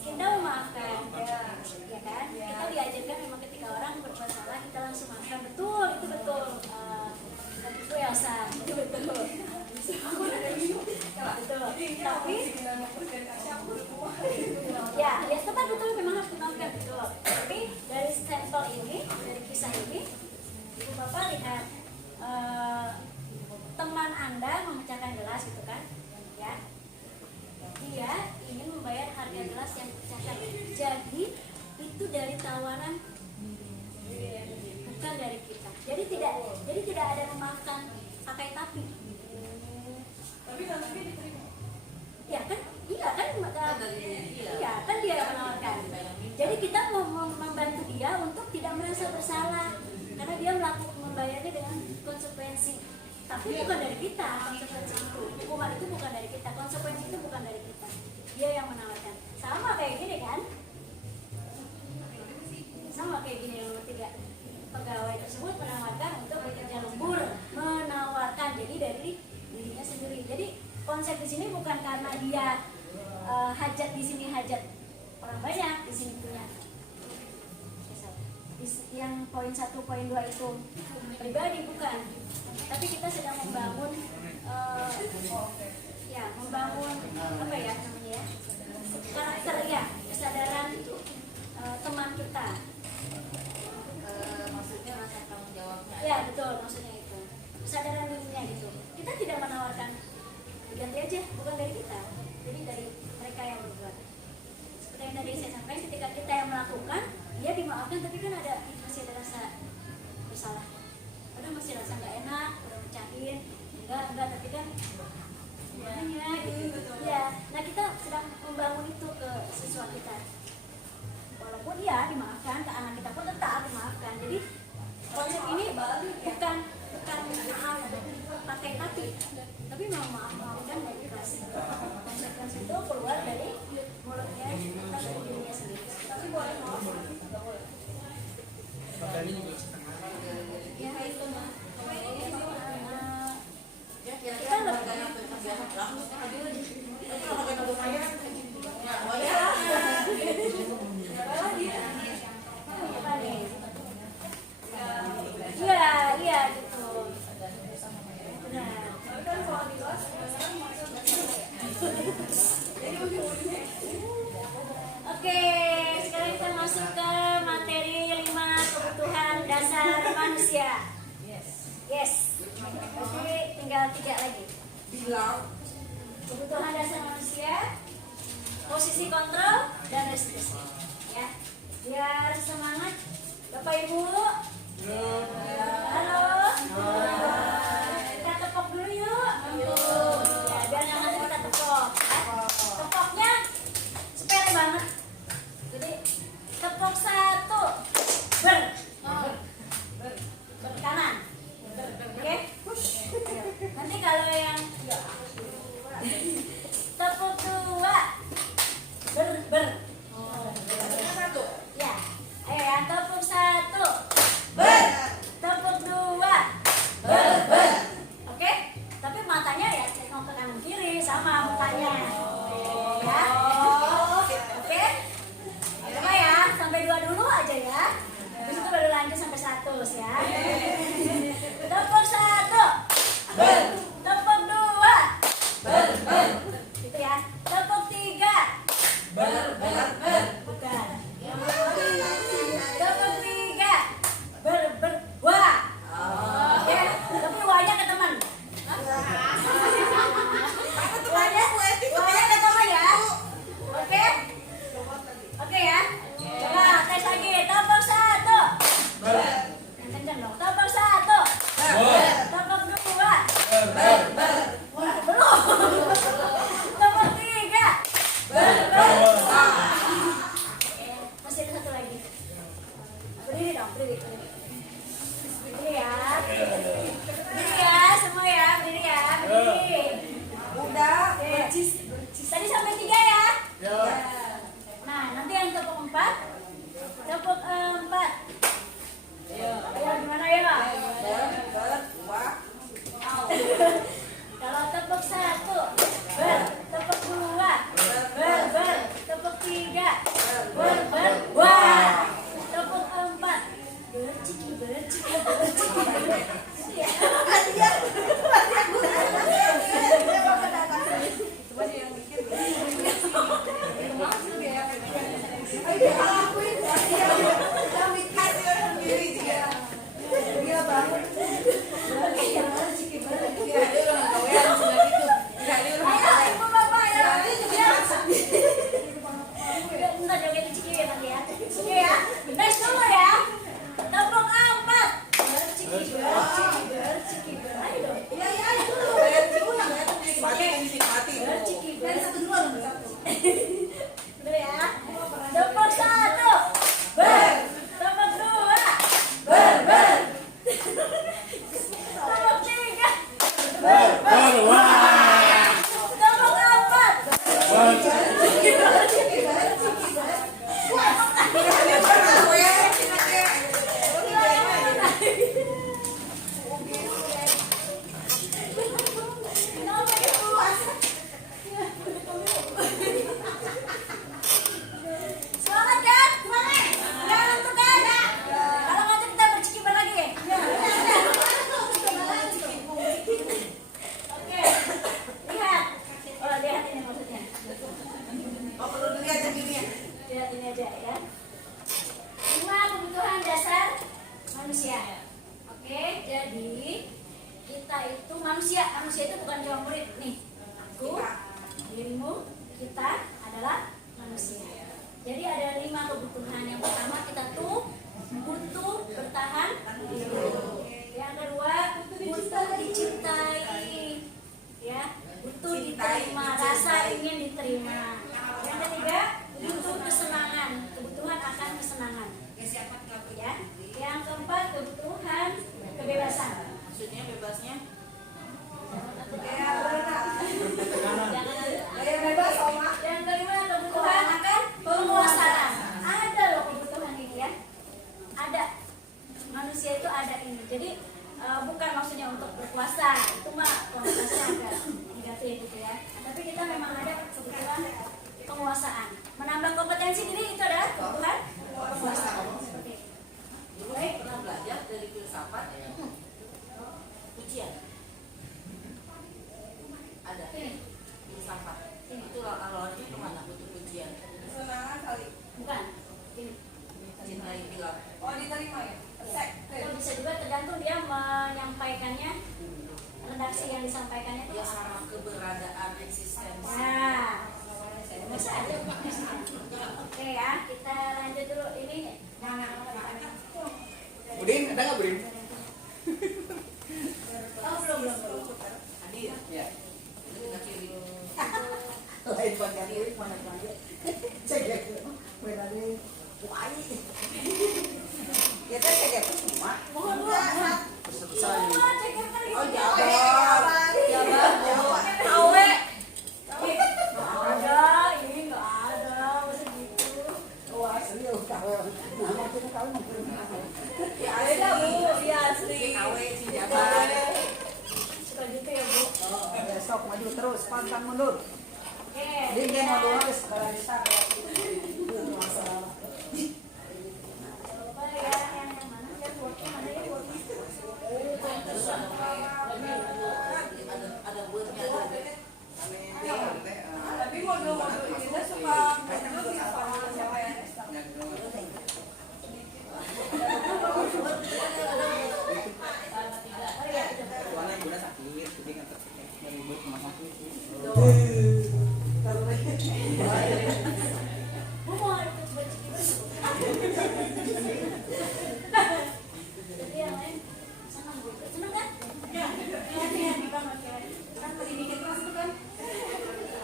Kita memaafkan, ya kan? Kita diajarkan memang ketika orang berbuat salah kita langsung maafkan. Betul, itu betul. Itu Elsa, itu betul. Betul. Tapi ya tepat, betul, memang harus dimaafkan, betul. Tapi dari sampel ini, dari kisah ini, ibu bapak lihat teman Anda memecahkan gelas gitu kan, ya. Dia ingin membayar harga gelas yang dipecahkan. Jadi itu dari tawaran, bukan dari kita. Jadi tidak ada memaafkan pakai tapi. tapi diterima. Ya kan? Iya kan? Iya kan dia yang menawarkan. Jadi kita mau membantu dia untuk tidak merasa bersalah karena dia membayarnya dengan konsekuensi. Tapi bukan dari kita konsekuensi itu. Hukuman itu bukan dari kita, konsekuensi itu bukan dari kita. Dia yang menawarkan. Sama kayak gini kan? Sama kayak gini yang nomor 3. Pegawai tersebut menawarkan untuk bekerja lembur, menawarkan jadi dari dirinya sendiri. Jadi konsep di sini bukan karena dia hajat di sini, hajat orang banyak di sini punya. Yang poin 1, poin 2 itu pribadi bukan, tapi kita sedang membangun membangun apa ya namanya ya, karakter ya, kesadaran teman kita. Maksudnya rasa tanggung jawabnya. Ya betul, maksudnya itu kesadaran dirinya gitu. Kita tidak menawarkan ganti aja, bukan dari kita, jadi dari mereka yang berbuat. Seperti yang tadi saya sampaikan, ketika kita yang melakukan, dia dimaafkan, tapi kan masih ada rasa bersalah. Udah masih rasa nggak enak, udah mecahin, enggak, tapi kan gimana gitu Nah kita sedang membangun itu ke siswa kita. Walaupun ya dimaafkan, ke anak kita pun tetap dimaafkan. Jadi konsep ini bukan maaf pakai tapi mau maafkan dan ikhlas. Konsekuensi itu keluar dari mulutnya kita dari dirinya sendiri. Tapi boleh maaf, nggak boleh. Ya itu mah. Kita iya gitu. Benar. Oke, sekarang kita masuk ke materi 5 kebutuhan dasar manusia. Yes. Oke, tinggal 3 lagi. Kebutuhan dasar manusia, posisi kontrol dan restriksi. Ya, biar semangat, Bapak Ibu. Halo. Kita tepok dulu yuk. Ya, biar nanti kita tepok. Tepoknya sepele banget. Jadi tepok 1 ber kanan. Oke? Nanti kalau yang tepuk 2 ber. Ya. Ayo ya, tepuk 1 ber. Tepuk 2 ber. Oke? Tapi matanya ya mau ke kanan kiri sama mukanya. Ya. Oke? Coba ya, sampai 2 dulu aja ya. Habis itu baru lanjut sampai 1 ya. Tepuk 1 ber. Tepuk 2 ber. Gitu ya. Tepuk 3 ber. Bukan. Tepuk 3 ber. Wah. Oke. Tapi wahnya ke teman. Wahnya penguasaan. Menambah kompetensi diri itu adalah kebutuhan penguasaan. Seperti itu. Dulu saya pernah belajar dari filsafat ujian. Ada filsafat. Itu lawannya kemana? Butuh ujian. Kesenangan kali. Bukan. Ini. Cintai bilang. Oh, diterima ya? Sek. Itu bisa juga tergantung dia menyampaikannya, redaksi yang disampaikannya itu Dia apa. sama keberadaan eksistensi. Nah, bisa aja. Oke ya, kita lanjut dulu ini. Budin, ada nggak Budin? Oh belum. Hadir. Ya. Itu kita kiri. Lain bagian ini mana lagi? Cegek, berani kuai. Kita cegek semua. Mohon semua cekap kali. Oh jawaban, jawaban. Awe. Ada, ini nggak ada, masa gitu. Wah serius kau. Nama kita kau mungkin. Ya ada bu, ya asli. KW si jabat. Suka gitu ya bu. Oh, besok maju terus, pantang mundur. Oke. Dia mau nulis sekarang di sana. Masalah. Coba ya yang mana? Yang worknya mana ya worknya? Terus ada buatnya ada. Tapi modul-modul ini tuh suka muncul di lapangan Jawa ya. Soalnya Bunda sakit, jadi kan ribut rumah sakit. Bu mau ikut berciki Jadi yang lain senang bu, senang kan? Ya. Kan lebih dikit mas itu kan?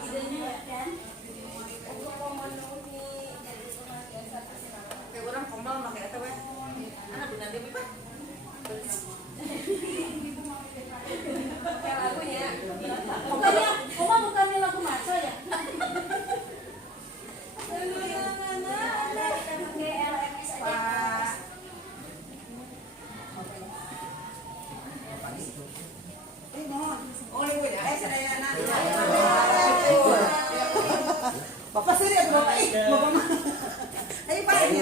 Idenya kan? Untuk memenuhi jadi senantiasa kesenangan. Kayak orang komal pakai eta we. Anak benar dia Pak. Kayak lagunya. Bukannya lagu maco ya? Ada kita pakai LMS aja. Bapak sini ya bapak bapak mah. Ayo pak ini.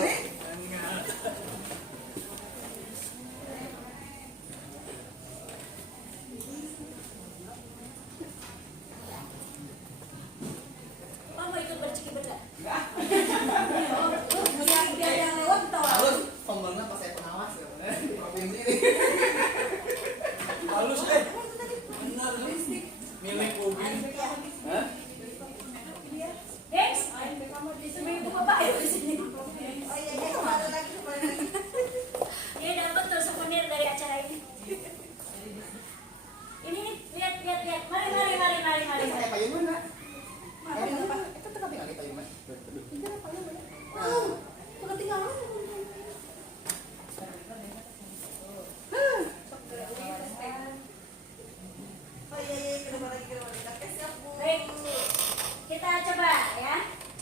Pak mau ikut berciki benda? Biar yang lewat tahu. Halus, pembangunan pas saya pengawas ya. Di provinsi ini. Halus deh. Benar milik Ubin. Hah? Guys, kamu di sini itu bapak ya di sini. Oh iya, kembali lagi. Ini dapat tuh souvenir dari acara ini. Ini nih, lihat. Mari. Pakai payung mana? Itu tengah tinggal di payung mana? Oh iya, kembali lagi. Oke, siap Bu. Baik, kita coba ya.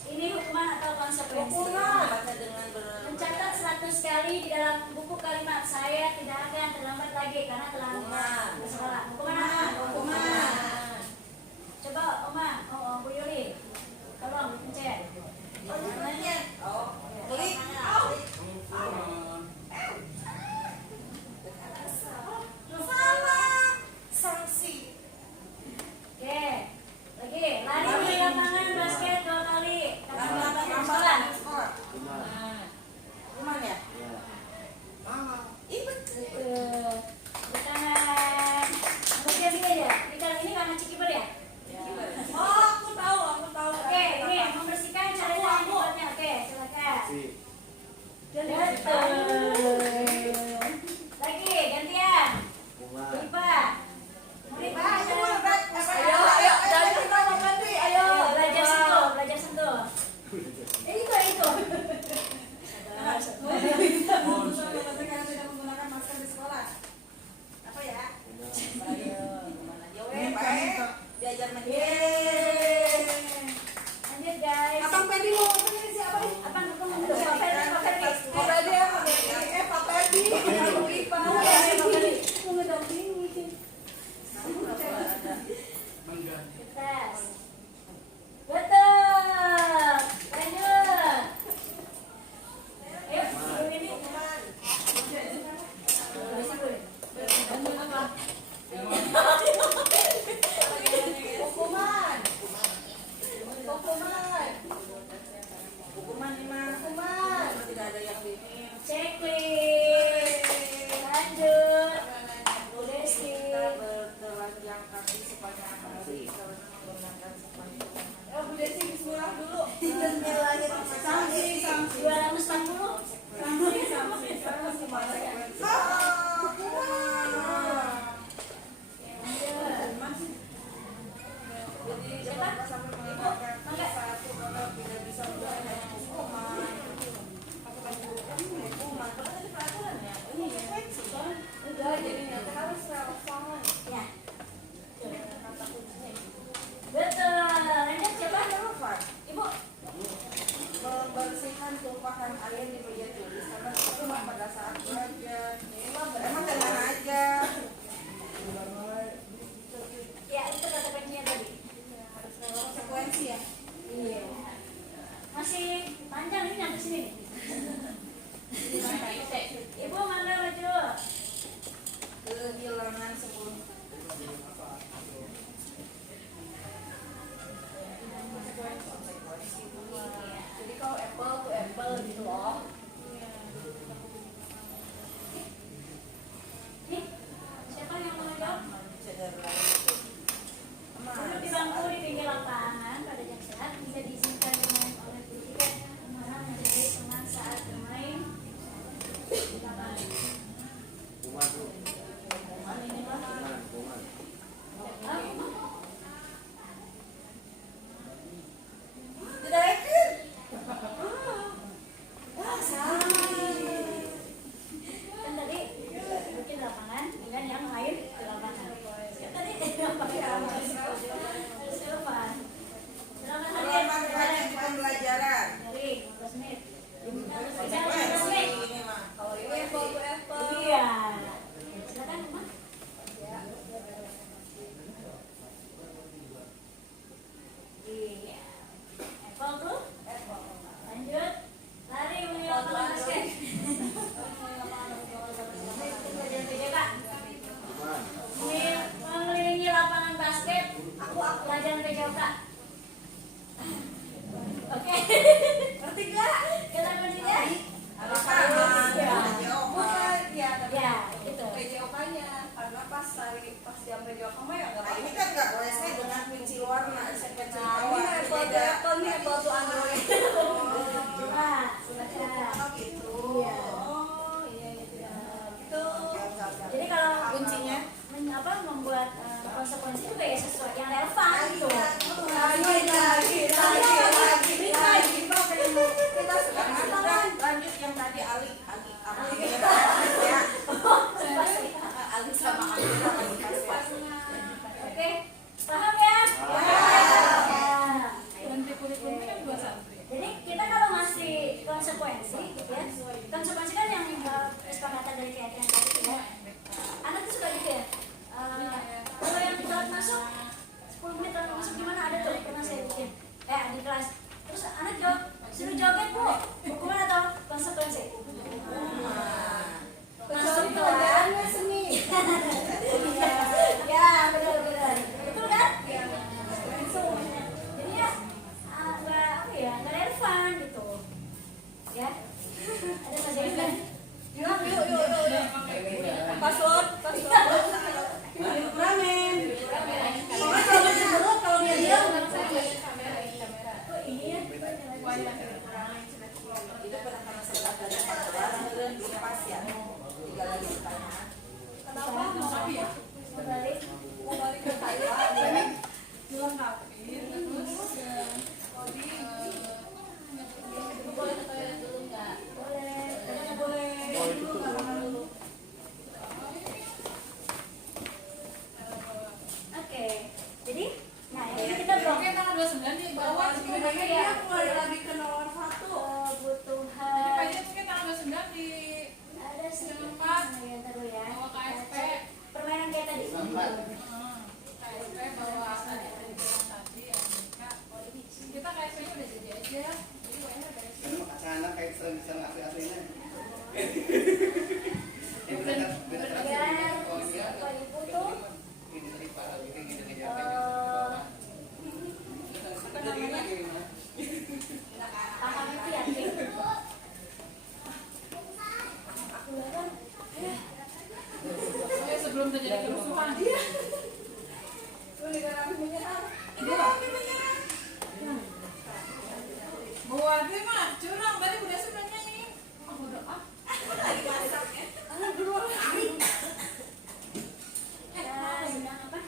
Ini hukuman atau konsekuensi. Baca dengan Mencatat 100 kali di dalam buku kalimat saya tidak akan terlambat lagi karena telah bersekolah. Hukuman. Coba Oma, Bu Yuli, tolong pencet. Klik. Salah. Sanksi. Oke, lagi lari di lapangan basket 2 kali. Karena sekolah. Gimana ya? Tangan. Kemudian gini aja. Ini kali ini karena cikiper ya. Oh, aku tahu. Oke, ini membersihkan caranya yang dibuatnya. Oke, silakan. Betul. Lagi gantian. Lipa. Lipa. Ayo, dari kita mau ganti. Ayo belajar sentuh. Itu. Tidak menggunakan masker di sekolah. Apa ya? diajar main Lanjut guys. Abang Pedi mau ini siapa? Apa kamu dulu? Pak Ferdi. Pak Pedi Pak Pedi. Ibu Ipa. Aku ngedampingi. Tes. Betul. Jadi jangan sampai mengatakan satu orang tidak bisa melakukan hukuman. Apakah hukuman? Kalau tadi peraturan ya, ini konsekuensi kan? Enggak, jadi nanti harus relevan. Ya, Kata kuncinya itu. betul. Lanjut coba. Relevan. Ibu. Membersihkan tumpahan air di meja tulis karena itu cuma pada saat belajar. Emang tenang aja. Ya, itu kata kuncinya tadi. Konsekuensi ya. Iya. Masih panjang ini nyampe sini. Ibu mana maju? Kehilangan sebelum konsekuensi. Jadi kalau apple tuh apple gitu loh. Nih, siapa yang mau jawab? Cedera. Duduk di bangku di pinggir lapangan pada jam sehat bisa diizinkan bermain oleh tiket mana menjadi teman saat bermain di lapangan. Ini mah. Tidak yakin. Wah, salah. Kan tadi duduk di lapangan dengan yang main di lapangan. Ya, tadi yang pakai harus relevan. Silakan Relevan hadir. banyak pembelajaran. Dari 15 menit. Bicara 15 Konsekuensi menit. ini mah. Kalau ini apple tuh apple. Iya. Silakan, Mas. Iya. Apple tuh? Lanjut. Lari menuju lapangan basket. Pelajaran PJK. Mengelilingi lapangan basket. Aku pelajaran PJK. Oke. Ngerti gak? Kata kuncinya? Lapangan. Ya. Bukan, ya. Ya, gitu. PJOK-nya karena pas jam PJOK mah ya nggak ini kan nggak boleh saya dengan kunci warna saya kunci bawah ini apple ini apple tuh Android Nah, silakan. oh gitu Iya. oh iya gitu ya gitu Jadi kalau kuncinya membuat konsekuensi juga ya sesuai yang relevan gitu. lagi kita sekarang lanjut yang tadi Ali ya Ali sama Ali Oke, paham ya? Jadi kita kalau ngasih konsekuensi gitu ya, konsekuensi kan yang kesepakatan dari keyakinan tadi gitu ya. Anak tuh suka gitu ya. Kalau yang telat masuk 10 menit telat masuk gimana ada tuh pernah saya bikin di kelas. Terus anak jawab suruh joget bu, hukuman atau konsekuensi? Masuk pelajarannya seni. Ya benar-benar betul kan? Jadi ya nggak relevan gitu ya. Ada masih kan? yuk password ramen kalau dia diam Oh iya. itu pernah karena saya ada lepas ya tiga lagi pertanyaan Kenapa mau kembali? mau balik ke Thailand dilengkapin terus boleh ke toilet dulu nggak? Oke. Jadi, nah ini kita belum Oke, tanggal 29 di bawah sebenarnya dia kembali lagi ke nomor 1 jadi kebutuhan. pajak mungkin tanggal 29 di Ada sih Empat. ya taruh ya. Bawa KSP. Permainan kayak tadi. KSP bawa tadi kita KSP-nya udah jadi aja jadi kayaknya ada anak kayak sering asli-aslinya. Biar apa ibu tuh paham itu yakin. Aku kan sebelum terjadi kerusuhan bawa dia mah curang tadi udah sebenarnya nih udah bilang apa?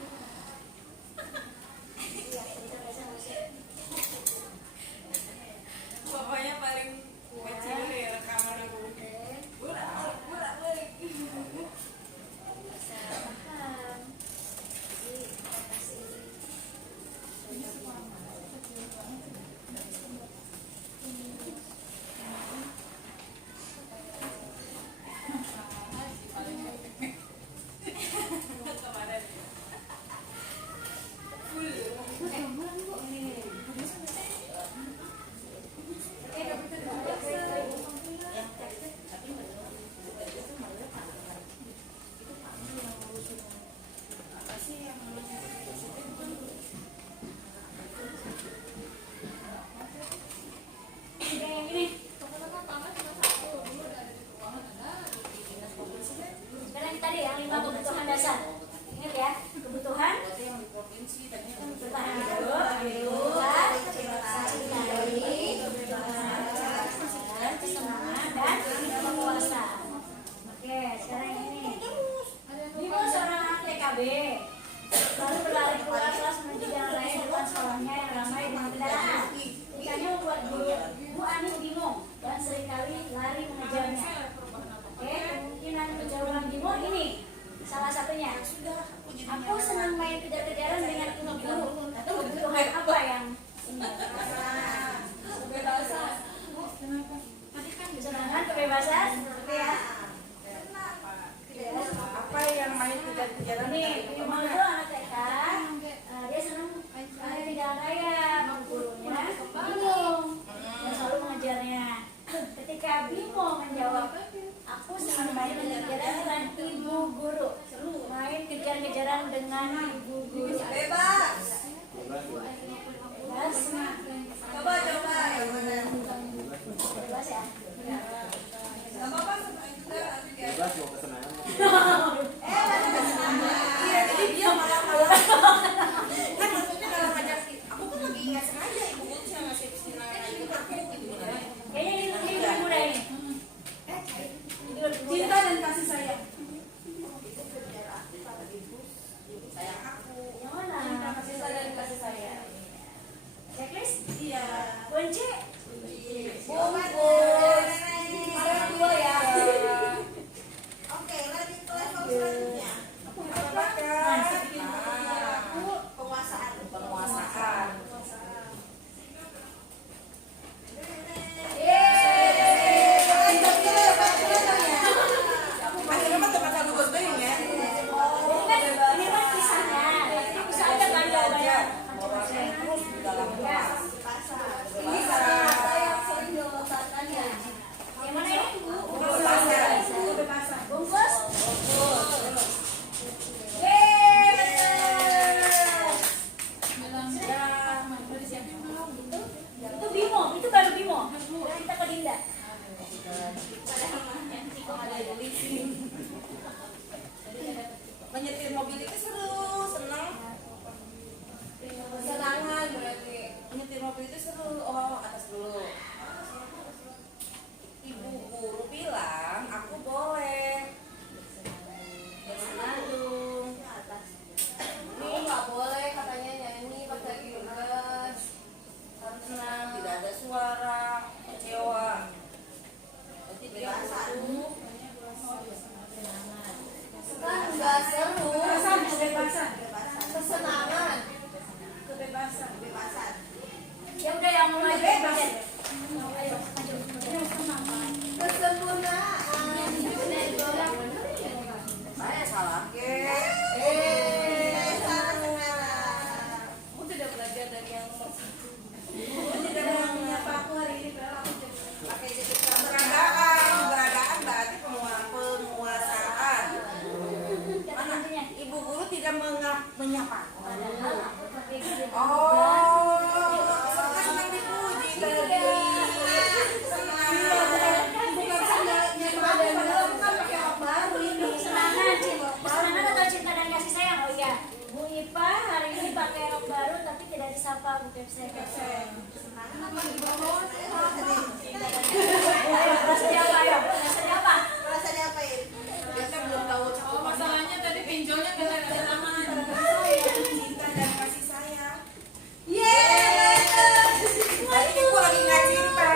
dengan ibu guru. Bebas. Bebas. Coba yang mana? Bebas ya. Gak apa-apa sama juga nanti dia. Bebas mau kesenangan. Iya, jadi dia malah kan maksudnya kalau ngajak sih, aku kan lagi nggak sengaja ibu guru sih ngasih sinar ikut aku gitu kan. Kayaknya ini lebih muda ini. Cinta dan kasih sayang. Itu berarti pada ibu sayang aku. Yang mana? Kasih sayang dan kasih sayang. Checklist? Iya. Kunci? Bungkus. Ada dua ya. Oke, lanjut ke level selanjutnya. Apakah aku penguasaan? Penguasaan. Akhirnya mah tempat satu berbaring ya. Ini kan kisahnya. Ini bisa aja kan ya. Terus di dalam kelas. Yang mana ini? Kebebasan. Bungkus? Itu Bimo, itu baru Bimo. Dan kita ke Dinda. Menyetir mobil itu seru, senang. Kesenangan berarti. Menyetir mobil itu seru. Oh, atas dulu. Ibu guru bilang aku boleh bersenandung. Ini nggak boleh katanya nyanyi pas lagi nugas. Harus senang, tidak ada suara kecewa. Berarti dia butuh kan nggak seru. Kebebasan. Kesenangan, Kebebasan. Ya udah yang mau maju. Bebas. Ayo, maju. kesempurnaan. Saya salah. Salah. Aku tidak belajar dari yang Tidak menyapa aku hari ini padahal aku pakai jaket keberadaan berarti penguasaan. Mana? Ibu guru tidak menyapa. Oh, kan senang dipuji tadi. Kesenangan atau cinta dan kasih sayang? Oh iya, Bu Ipa hari ini pakai rok baru tapi tidak disapa Bu Pepsi. Rasanya apa ya? Rasanya apa? Rasanya apa ini? Kita belum tahu cakap Masalahnya tadi pinjolnya kena kesenangan. cinta dan kasih sayang. Hari ini aku lagi nggak cinta,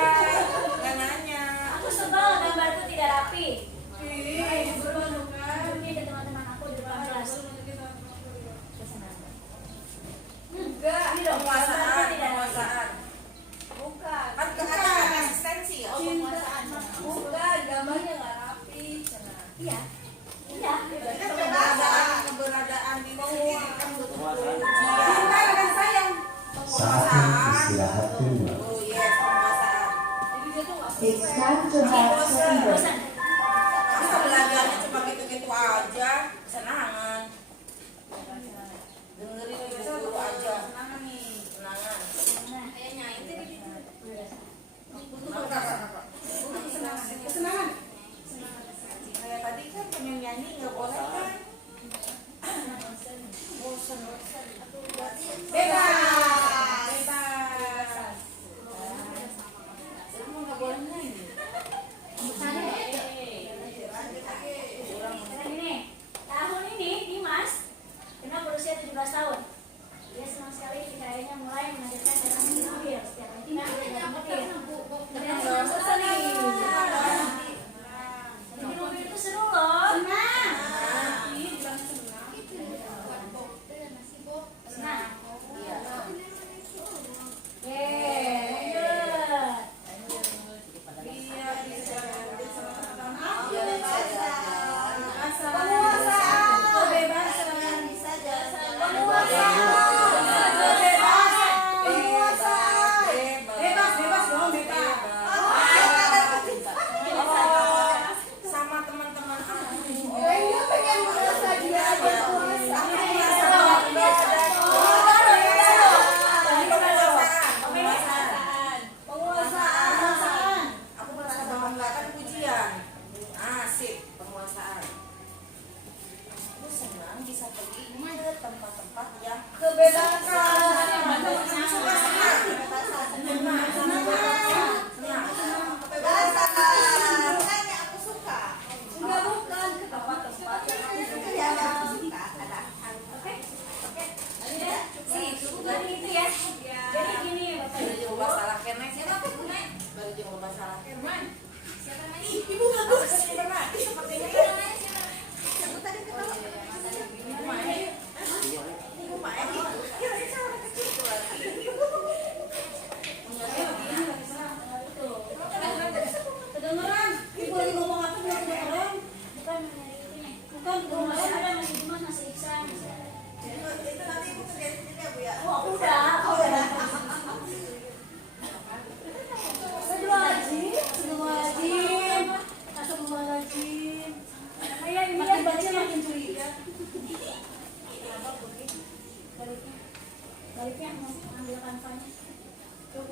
nggak nanya. Aku sebel gambarku tidak rapi. Ih, Ini ada teman-teman aku di depan kelas. enggak, Ini dong, penguasaan, gambarku tidak rapi. penguasaan. bukan. Kan kan asistensi ya. Bukan, gambarnya nggak rapi. Iya. Iya. Kita keberadaan di sini kan Penguasaan. cinta dan sayang. Saatnya istirahat kedua. Oh yes, penguasaan. Jadi dia tuh nggak It's time to have some break. Bosan. Masa belajarnya cuma gitu-gitu aja, senangan. Dengerin ibu guru aja. Senangan nih, senangan. Nah, Kayaknya itu di kesenangan. kayak tadi kan pengen nyanyi nggak boleh kan? Bosan. Bebas. Bebas. Kamu nggak boleh nyanyi. sekarang ini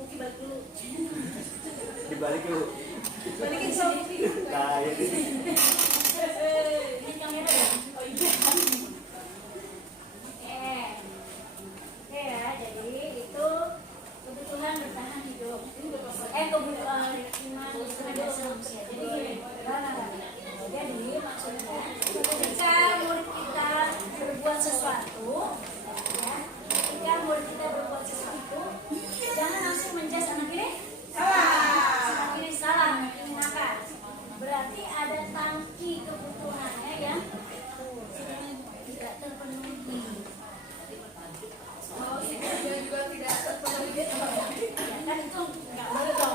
Muki balik dulu. Dibalik dulu. Balikin sama Muki. Nah, ini. Ini kamera ya? Oh iya. Oke ya, jadi itu kebutuhan bertahan hidup. Kebutuhan iman sebagai manusia. Jadi maksudnya ketika murid kita berbuat sesuatu, ya, ketika murid kita berbuat sesuatu, jangan langsung menjudge anak ini salah, anak ini salah, anak ini nakal. Berarti ada tangki kebutuhannya yang tidak terpenuhi. Mau si kerja juga tidak terpenuhi. Ya, kan itu nggak boleh dong.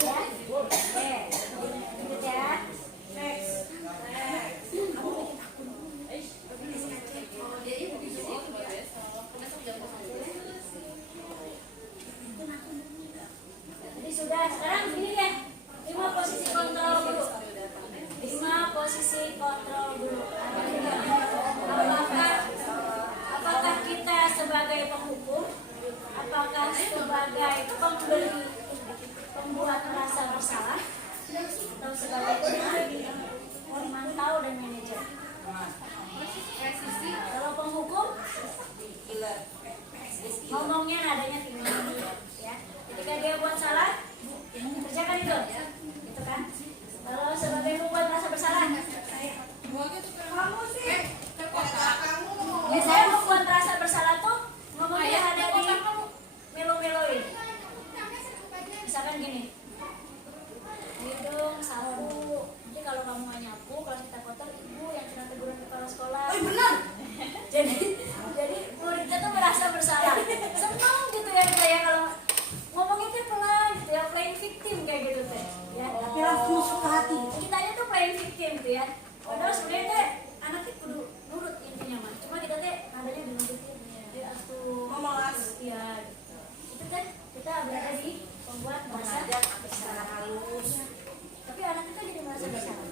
Ya, oke, lanjut ya. Next. Jadi sudah, sekarang gini ya, 5 posisi kontrol dulu. 5 posisi kontrol dulu. Apakah kita sebagai penghukum, apakah sebagai pemberi, pembuat merasa bersalah, atau sebagai pemantau dan manajer? Kalau penghukum, ngomongnya nadanya tinggi, ya. Ketika dia buat salah, kerjakan itu, gitu kan? Kalau sebagai pembuat merasa bersalah, Kamu sih kamu. ya saya membuat merasa bersalah tuh ngomongnya ada di melo-meloin. Misalkan gini, hidung sapu. Nanti kalau kamu nggak nyapu, kalau kita kotor, ibu yang kena teguran kepala sekolah. Oh benar. jadi murid kita tuh merasa bersalah, senang gitu ya kita ya kalau ngomongnya tuh pelan gitu ya, playing victim kayak gitu teh ya. Tapi langsung masuk ke hati. Kitanya tuh playing victim tuh ya, padahal sebenarnya teh anaknya kudu nurut intinya mah, cuma kita teh nadanya dinurutin ya, atuh Memelas. ya gitu. Itu kan kita berada di pembuat merasa bersalah halus, tapi anak kita jadi merasa bersalah.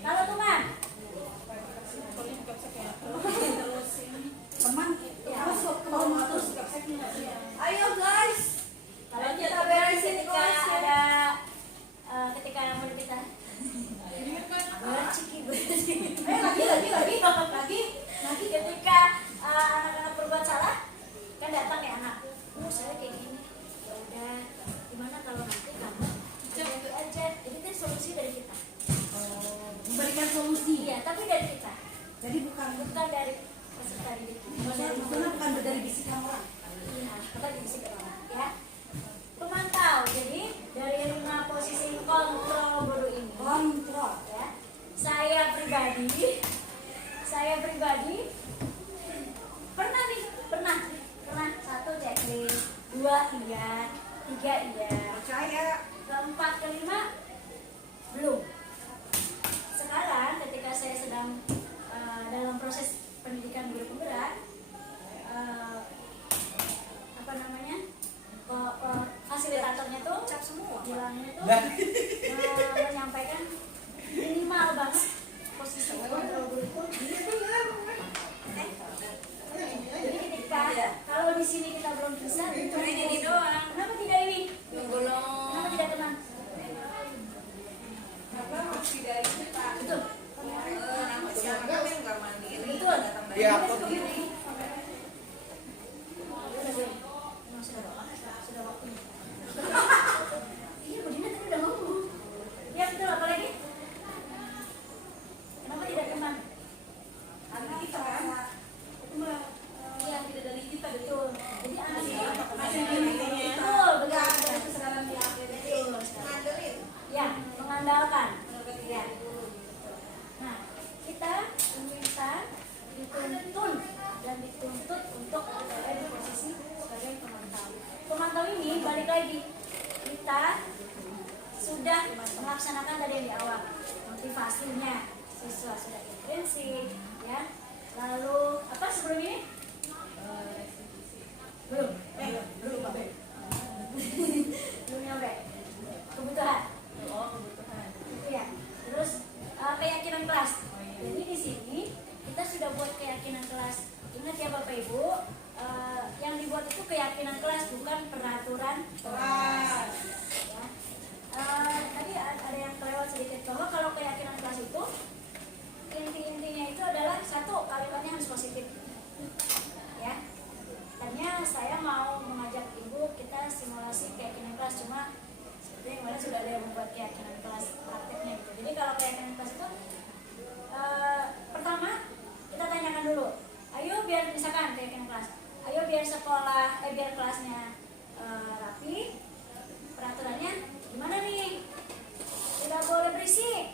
Kalau teman Teman harus kalau mau terus Ayo guys. kalau Kita kita beresin ketika kelasnya. ada ketika murid kita berciki lagi ketika anak-anak berbuat salah kan datang ya anak, saya kayak gini, ya udah gimana kalau nanti kamu itu aja, jadi itu solusi dari kita. memberikan solusi. Iya, tapi dari kita, Jadi bukan dari peserta didik. maksudnya bukan dari bisikan orang. Iya, kita bisa orang ya. Pemantau, jadi dari 5 posisi kontrol bodoh ini. Kontrol. Ya. Saya pribadi pernah 1 checklist, 2 iya, 3 iya, Percaya. keempat kelima belum. Sekarang ketika saya sedang dalam proses pendidikan guru penggerak, fasilitatornya tuh bilangnya tuh menyampaikan minimal banget posisi kontrol guru itu. Jadi ketika kalau di sini kita belum bisa, Ini doang. kenapa tidak ini? Kenapa tidak tenang? Karena masih dari kita. Betul. Siapa yang nggak mandiri? Betul. Iya, apa? Sudah waktunya. Iya, Bu Dina tadi udah ngomong. Ya betul, apa lagi? Kenapa tidak tenang? Karena kita kan Iya, tidak dari kita, betul. Jadi anak itu masih dirinya. betul, betul. Betul. Ngandelin. Ya, mengandalkan. Ya. Nah, kita diminta, dituntun dan dituntut untuk berada di posisi sebagai pemantau. Pemantau ini balik lagi, kita sudah melaksanakan tadi yang di awal, motivasinya siswa sudah intrinsik, ya. Lalu apa sebelum ini? Belum nyampe. Kebutuhan. Itu ya. Terus keyakinan kelas. Jadi di sini kita sudah buat keyakinan kelas. Ingat ya Bapak Ibu, yang dibuat itu keyakinan kelas. kelas, bukan peraturan kelas. Ya. Tadi ada yang kelewat sedikit bahwa kalau keyakinan kelas itu intinya itu adalah satu, kalimatnya harus positif. Ya. Tadinya saya mau mengajak ibu kita simulasi keyakinan kelas, cuma sepertinya kemarin sudah ada yang membuat keyakinan kelas prakteknya gitu. Jadi kalau keyakinan kelas itu pertama kita tanyakan dulu, ayo biar misalkan keyakinan kelas, ayo biar sekolah, biar kelasnya rapi, peraturannya gimana nih? Tidak boleh berisik,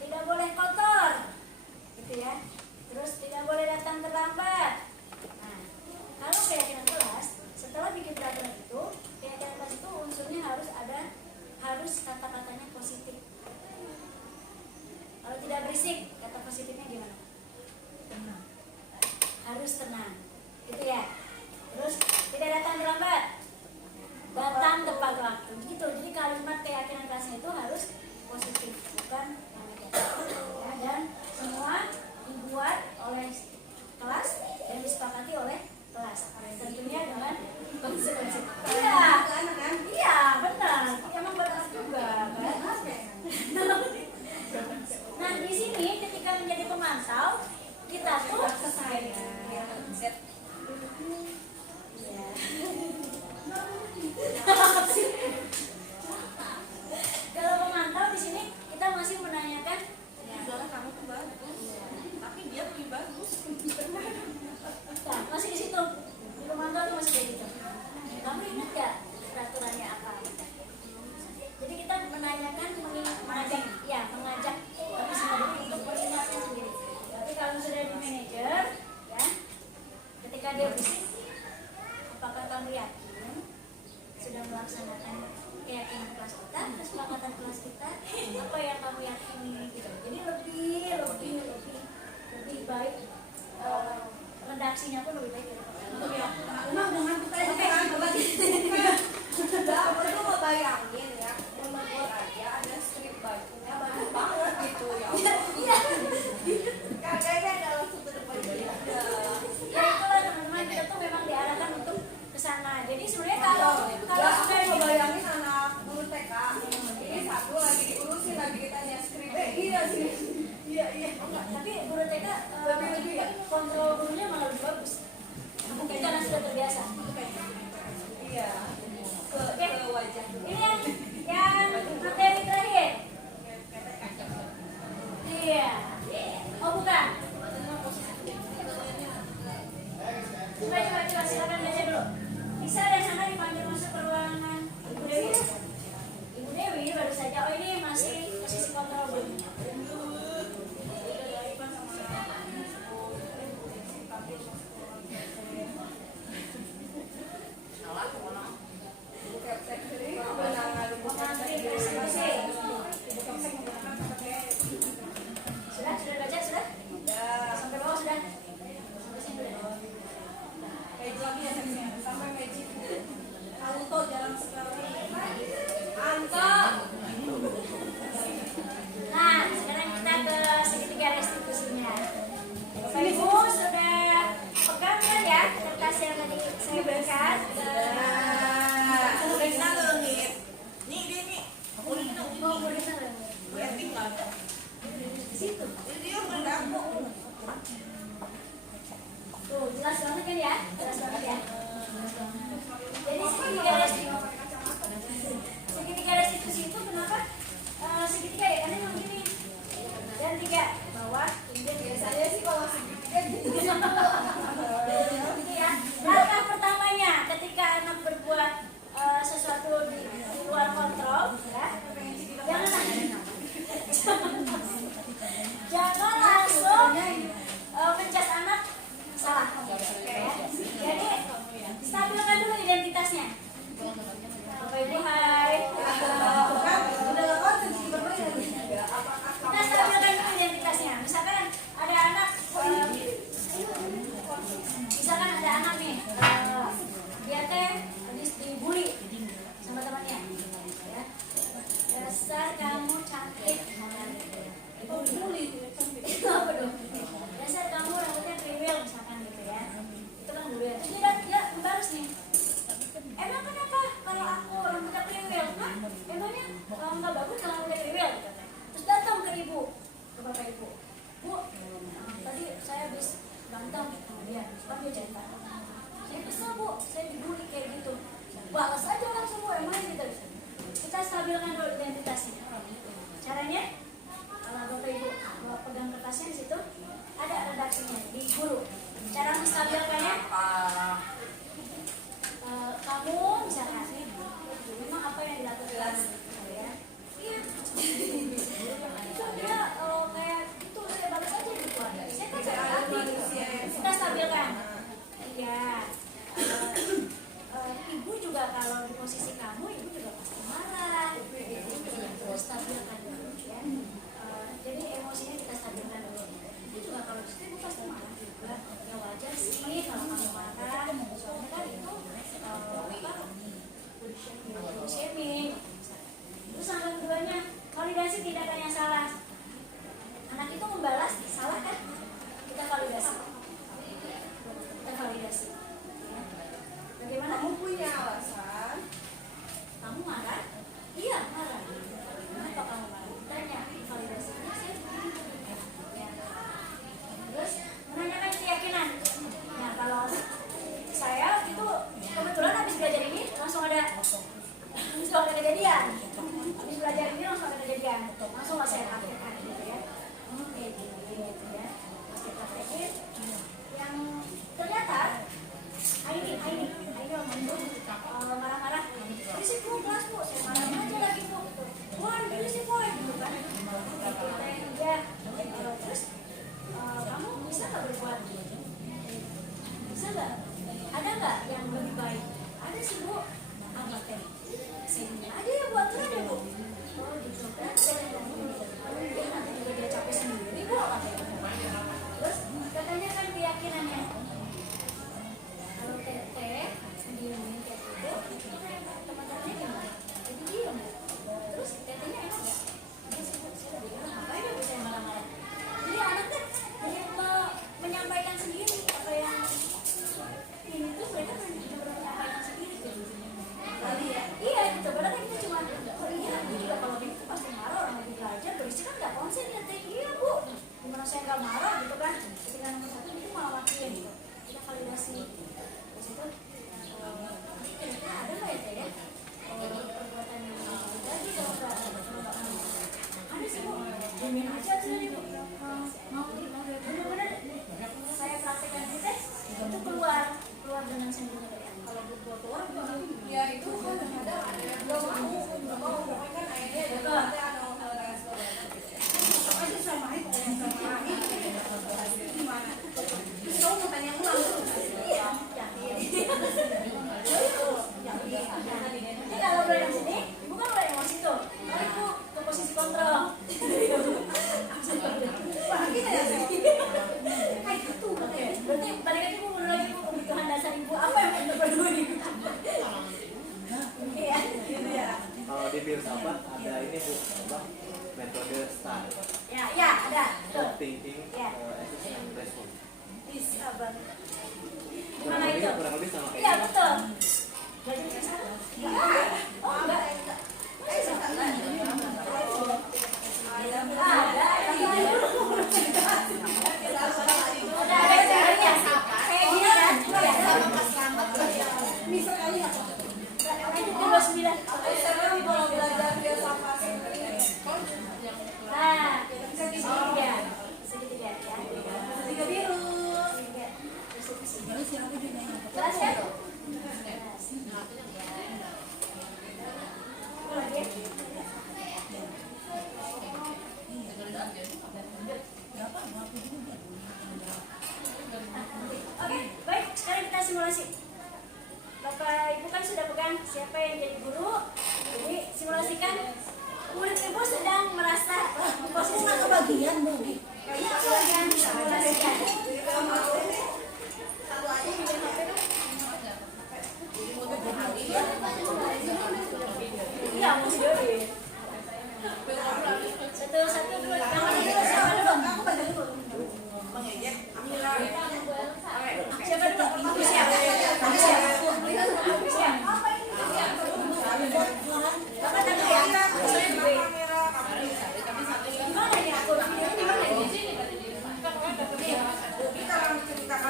tidak boleh kotor, gitu ya. Terus tidak boleh datang terlambat. Nah, kalau keyakinan kelas, setelah bikin peraturan itu, keyakinan kelas itu unsurnya harus kata-katanya positif. Kalau tidak berisik, kata positifnya gimana? Tenang. Harus tenang, gitu ya. Terus tidak datang terlambat, datang tepat waktu, gitu. Jadi kalimat keyakinan kelasnya itu harus positif, bukan yang negatif. Ya, dan semua dibuat oleh kelas dan disepakati oleh kelas. Tentunya dengan konsekuensi. Iya, iya benar. Emang benar juga kan. Nah di sini ketika menjadi pemantau kita tuh kalau pemantau di sini kita masih menanyakan Suara kamu tuh bagus, tapi dia lebih bagus. nah, masih di situ di pemantau tuh masih kayak gitu. Kamu ingat gak peraturannya apa? Jadi kita menanyakan mengajak tapi sebenarnya untuk mengingatkan sendiri. Tapi kalau sudah di manajer ya, ketika dia berisik, apakah kamu yakin sudah melaksanakan keyakinan kelas kita, kesepakatan kelas kita, apa yang kamu yakini gitu. Jadi lebih baik, redaksinya pun lebih baik untuk ya. Emang dengan kita Aku tuh ngebayangin ya, membuat aja ada strip bajunya bagus banget gitu ya. Kayaknya dalam sudut pandang ada. Ya itulah teman-teman, kita tuh memang diarahkan untuk ke sana. Jadi sebenarnya kalau sudah Aku ngebayangin anak guru TK, ini satu lagi diurusin lagi ditanya skrip. Iya sih. Iya. tapi guru TK Lebih ya. kontrol gurunya malah lebih bagus. Mungkin karena sudah terbiasa. langsung ada kejadian. Habis belajar ini langsung ada kejadian. Langsung lah saya praktekkan gitu ya. Oke, gitu ya. Pas kita praktekin, yang ternyata Aini marah-marah. Berisik bu, kelas bu, saya marahin aja lagi bu. Wah, berisik bu, gitu kan. Ya, terus kamu bisa nggak berbuat? Bisa nggak? Ada nggak yang lebih baik? Ada sih bu. Apa teh? Sini aja ya bu, aturan ya bu. Oh gitu kan? Ya nanti juga dia capek sendiri bu. Terus katanya kan keyakinannya kalau teteh diemin kayak gitu, teman-temannya gimana? Jadi diem. Terus tetehnya enak nggak? Iya sih bu, saya udah bilang ngapain ya bu saya marah-marah. Jadi anak kan hanya menyampaikan sendiri apa yang ini tuh mereka menyampaikan sendiri gitu. Iya gitu, padahal kita cuma oh iya aku juga kalau gitu pasti marah orang lagi belajar berisik kan nggak konsen ya teh. Iya bu, gimana saya nggak marah gitu kan. Ketika nomor satu itu malah makin gitu. Kita validasi terus itu kira-kira ada nggak ya teh ya perbuatan yang terjadi kalau nggak ada sih bu. Jamin aja sih bu. Mau benar-benar saya praktekkan itu teh itu keluar dengan sendirinya ya. Kalau buat orang Ya itu kan kadang ada yang nggak mau pokoknya kan akhirnya ada hal respon aja sama itu gimana? Terus kamu mau tanya ulang? iya jadi kalau boleh yang sini ibu kan boleh yang situ kalau ibu ke posisi kontrol Wah kita ya kayak gitu katanya berarti balik lagi ibu menurut ibu kebutuhan dasar ibu apa yang ibu perlu iya gitu ya. Kalau di filsafat ada ini bu, apa? Metode STAR. ya ada betul Thinking, Ya. Assessment, Respond. sabar Kurang gimana itu lebih sama kayak iya gitu. betul belajar ke sana oh enggak ada caranya kayak gini kan Bisa kali ya. itu 29 Sekarang kalau belajar dia sama nah segitiga ya tiga biru. jelas kan lagi Oke, baik. Sekarang kita simulasi. Bapak Ibu kan sudah pegang siapa yang jadi guru. Jadi simulasikan murid Ibu sedang merasa posisi kebagian bu. kebagian simulasikan. Iya, mau videoin. Satu dulu. Yang mana dulu? Siapa dulu? Aku baca dulu. Siapa dulu? Aku siap. Aku siap. Aku siap. Bapak tanda ya. Gimana ini aku? Videonya di mana ini? Kita ceritakan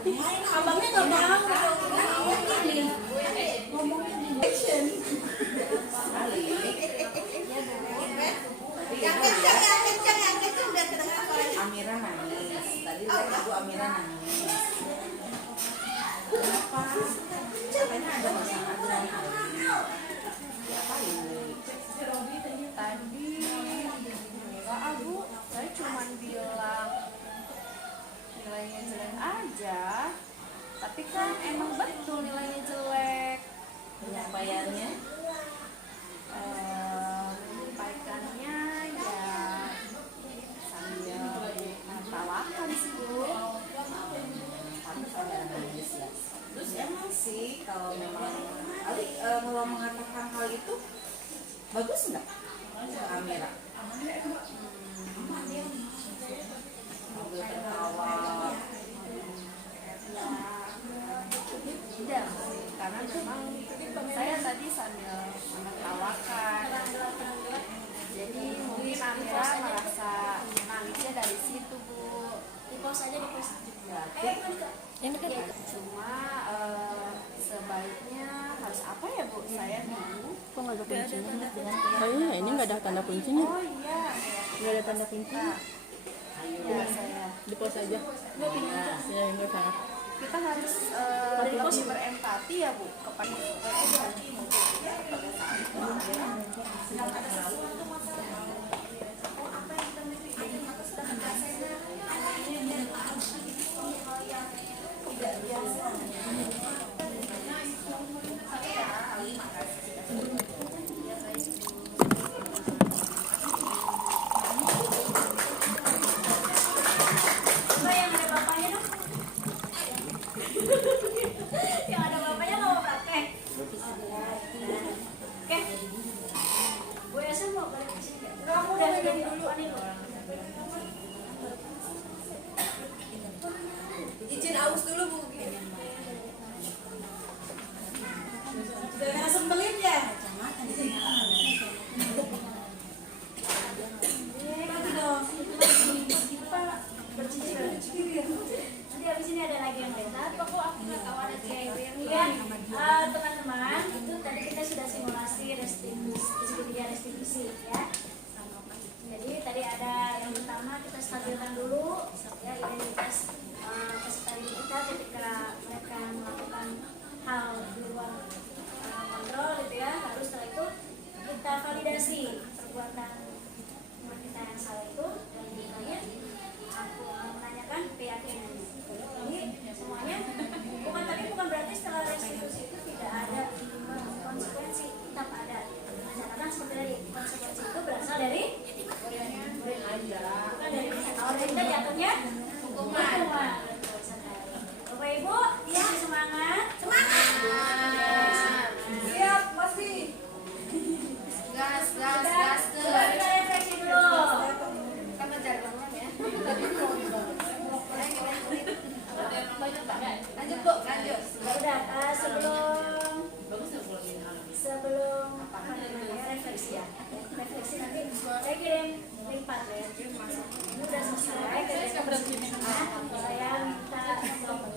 Abangnya nggak mau. Ngomongnya di action. Yang kencang udah kedengeran suaranya. Amira nangis. Tadi ibu Amira nangis. Kenapa? Katanya ada masalah dengan Ali. Siapa ini? Tadi enggak Bu, saya cuma bilang nilainya jelek aja. Tapi kan emang betul nilainya jelek. Penyampaiannya? Menyampaikannya ya sambil tawakan sih Bu. Pantas Amira nangis ya. Terus emang sih kalau memang Ali mau mengatakan hal itu bagus nggak Amira? Sambil tertawa. Tidak, karena memang saya tadi sambil menertawakan. Jadi mungkin Amira merasa nangisnya dari situ Bu. Di pos aja, di pos. Berarti Cuma sebaiknya harus apa ya Bu? Saya bingung. Kok nggak ada kuncinya? Oh iya, ini nggak ada tanda kuncinya. Oh iya, Nggak ada tanda kuncinya. ya saya. Di pos aja. Ya, nggak usah. Kita harus lebih berempati ya Bu kepada Coba yang ada bapaknya dong. Yang ada bapaknya nggak mau pakai. Oke. Bu Esa mau balik ke sini nggak? Kamu udah jadi dulu ani lo. Izin aus dulu Bu. Udah kena sembelin ya? Lagi dong. Nanti habis ini ada lagi yang lain. Tapi kok aku nggak tahu ada kayak ya. Teman-teman, itu tadi kita sudah simulasi restitusi ya. Jadi tadi ada yang pertama kita stabilkan dulu ya identitas peserta didik kita ketika mereka melakukan hal di luar kontrol gitu ya. Lalu setelah itu kita validasi perbuatan kita yang salah itu dan ditanya aku menanyakan keyakinan. Jadi semuanya bukan berarti setelah restitusi itu tidak ada konsekuensi, tetap ada. Catatan seperti tadi, konsekuensi itu berasal dari bukan dari kalau kita jatuhnya hukuman. Bapak Ibu, ya semangat. Siap, pasti. gas. Coba kita refleksi dulu. Kan ajar banget ya. Lanjut Bu, lanjut. Ya udah, sebelum refleksi ya. Refleksi nanti saya kirim link 4 ya. Ini udah selesai. Saya minta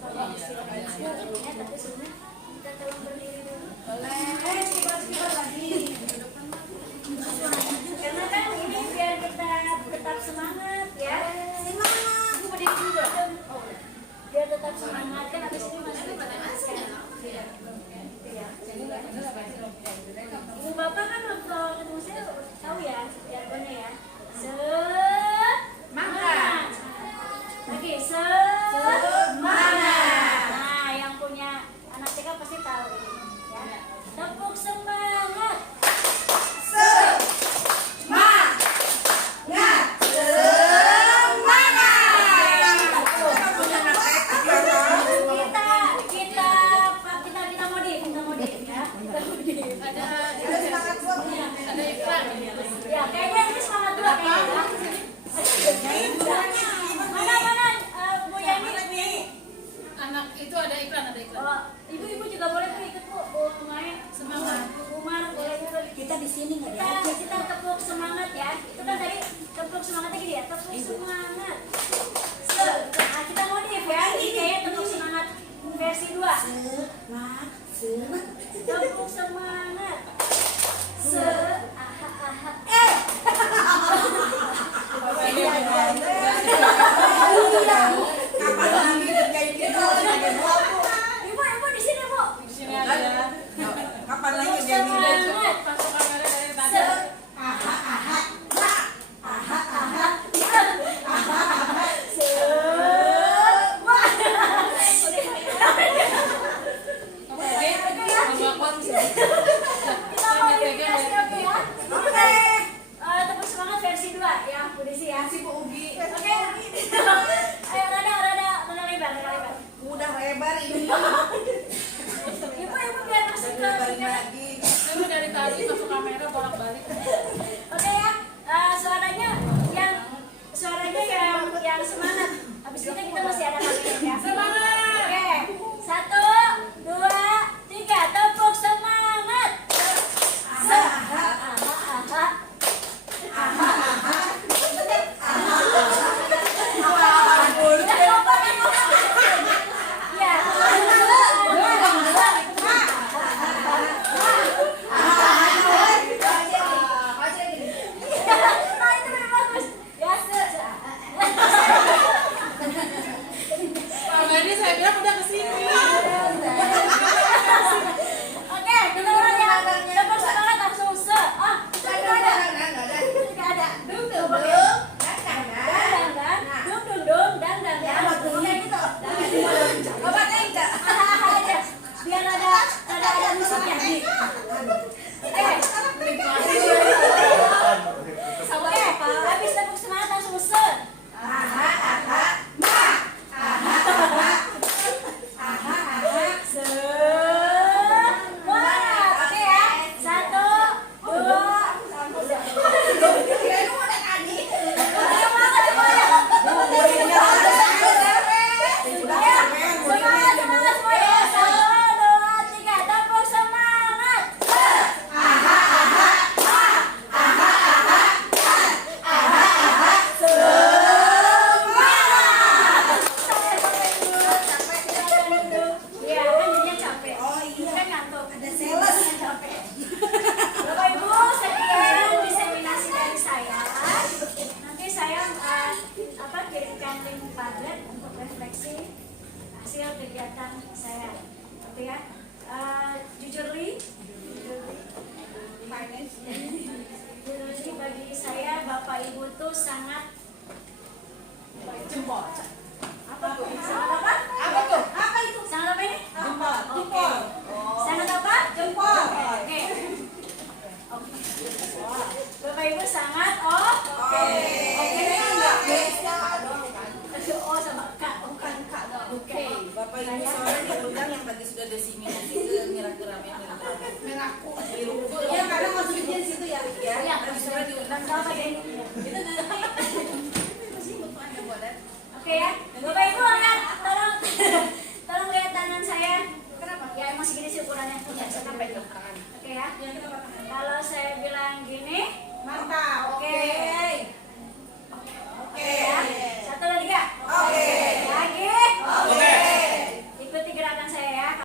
tolong sebelumnya, tapi sebelumnya kita tolong berdiri dulu. Speaker lagi. Karena kan ini biar kita tetap semangat ya. Semangat. Bu berdiri dulu. Biar tetap semangat kan habis ini masih Ibu Bapak kan waktu ketemu saya tahu ya jargonnya ya. Semangat. Lagi semangat. Nah, yang punya anak TK pasti tahu ini ya. Tepuk semangat. Kita modif ya. Ada iklan. Ya, kayaknya ini semangat dua kayaknya. Mana Bu Yani? Anak itu ada iklan. Oh, ibu-ibu juga boleh tuh ikut Bu. Bu main semangat. Bu Umar boleh ikut. Kita di sini nggak ada. Kita tepuk semangat ya. Itu kan tadi tepuk semangatnya gini ya. Tepuk semangat. Nah, kita modif ya. Ini kayak tepuk semangat versi 2. Tepuk semangat. Kapan lagi kayak gitu? Ibu di sini, Bu. Kapan lagi Tepuk kayak gitu? semangat. Kita mau verifikasi, oke ya? Oke. Tepuk semangat versi 2 ya, Bu Desi ya. Si Bu Ugi. Oke. Ayo rada lebar. Udah lebar ini. Ibu biar masuk ke Lebarin lagi. Dulu dari tadi masuk kamera bolak-balik. Oke ya. Suaranya yang semangat. Habis itu kita masih ada kalian ya. Semangat. Oke. 1, 2, 3. Tepuk semangat. Tadi saya bilang udah kesini. Oke, kita ulang ya. Tepuk semangat langsung se. Oh, tidak ada. Dung dung dung. Oke gitu. Aja. Biar ada musiknya. Oke. Oke, habis tepuk semangat langsung se. Semangat. Oke ya. 1, 2. Semangat semuanya. 1, 2, 3. Tepuk semangat. Iya, kan jadinya capek. Kan ngantuk. Ada sales. Capek. Bapak Ibu, sekian diseminasi dari saya. Nanti saya kirimkan link Padlet untuk refleksi hasil kegiatan saya. Oke ya. Jujurly bagi saya Bapak Ibu tuh sangat Jempol. apa tuh? Sangat apa? Apa tuh? Apa itu? Sangat apa ini? Jempol. Oke. Sangat apa? Jempol. Oke. Bapak Ibu sangat oke. Oh sama Kak, bukan Kak dong. Oke. Bapak Ibu soalnya diundang yang tadi sudah diseminasi ke Mirakuramia. Meraku. Iya karena maksudnya di situ ya. Iya. Tadi sudah diundang Sama kayak ini. Itu nanti. Oke ya. Bapak Ibu angkat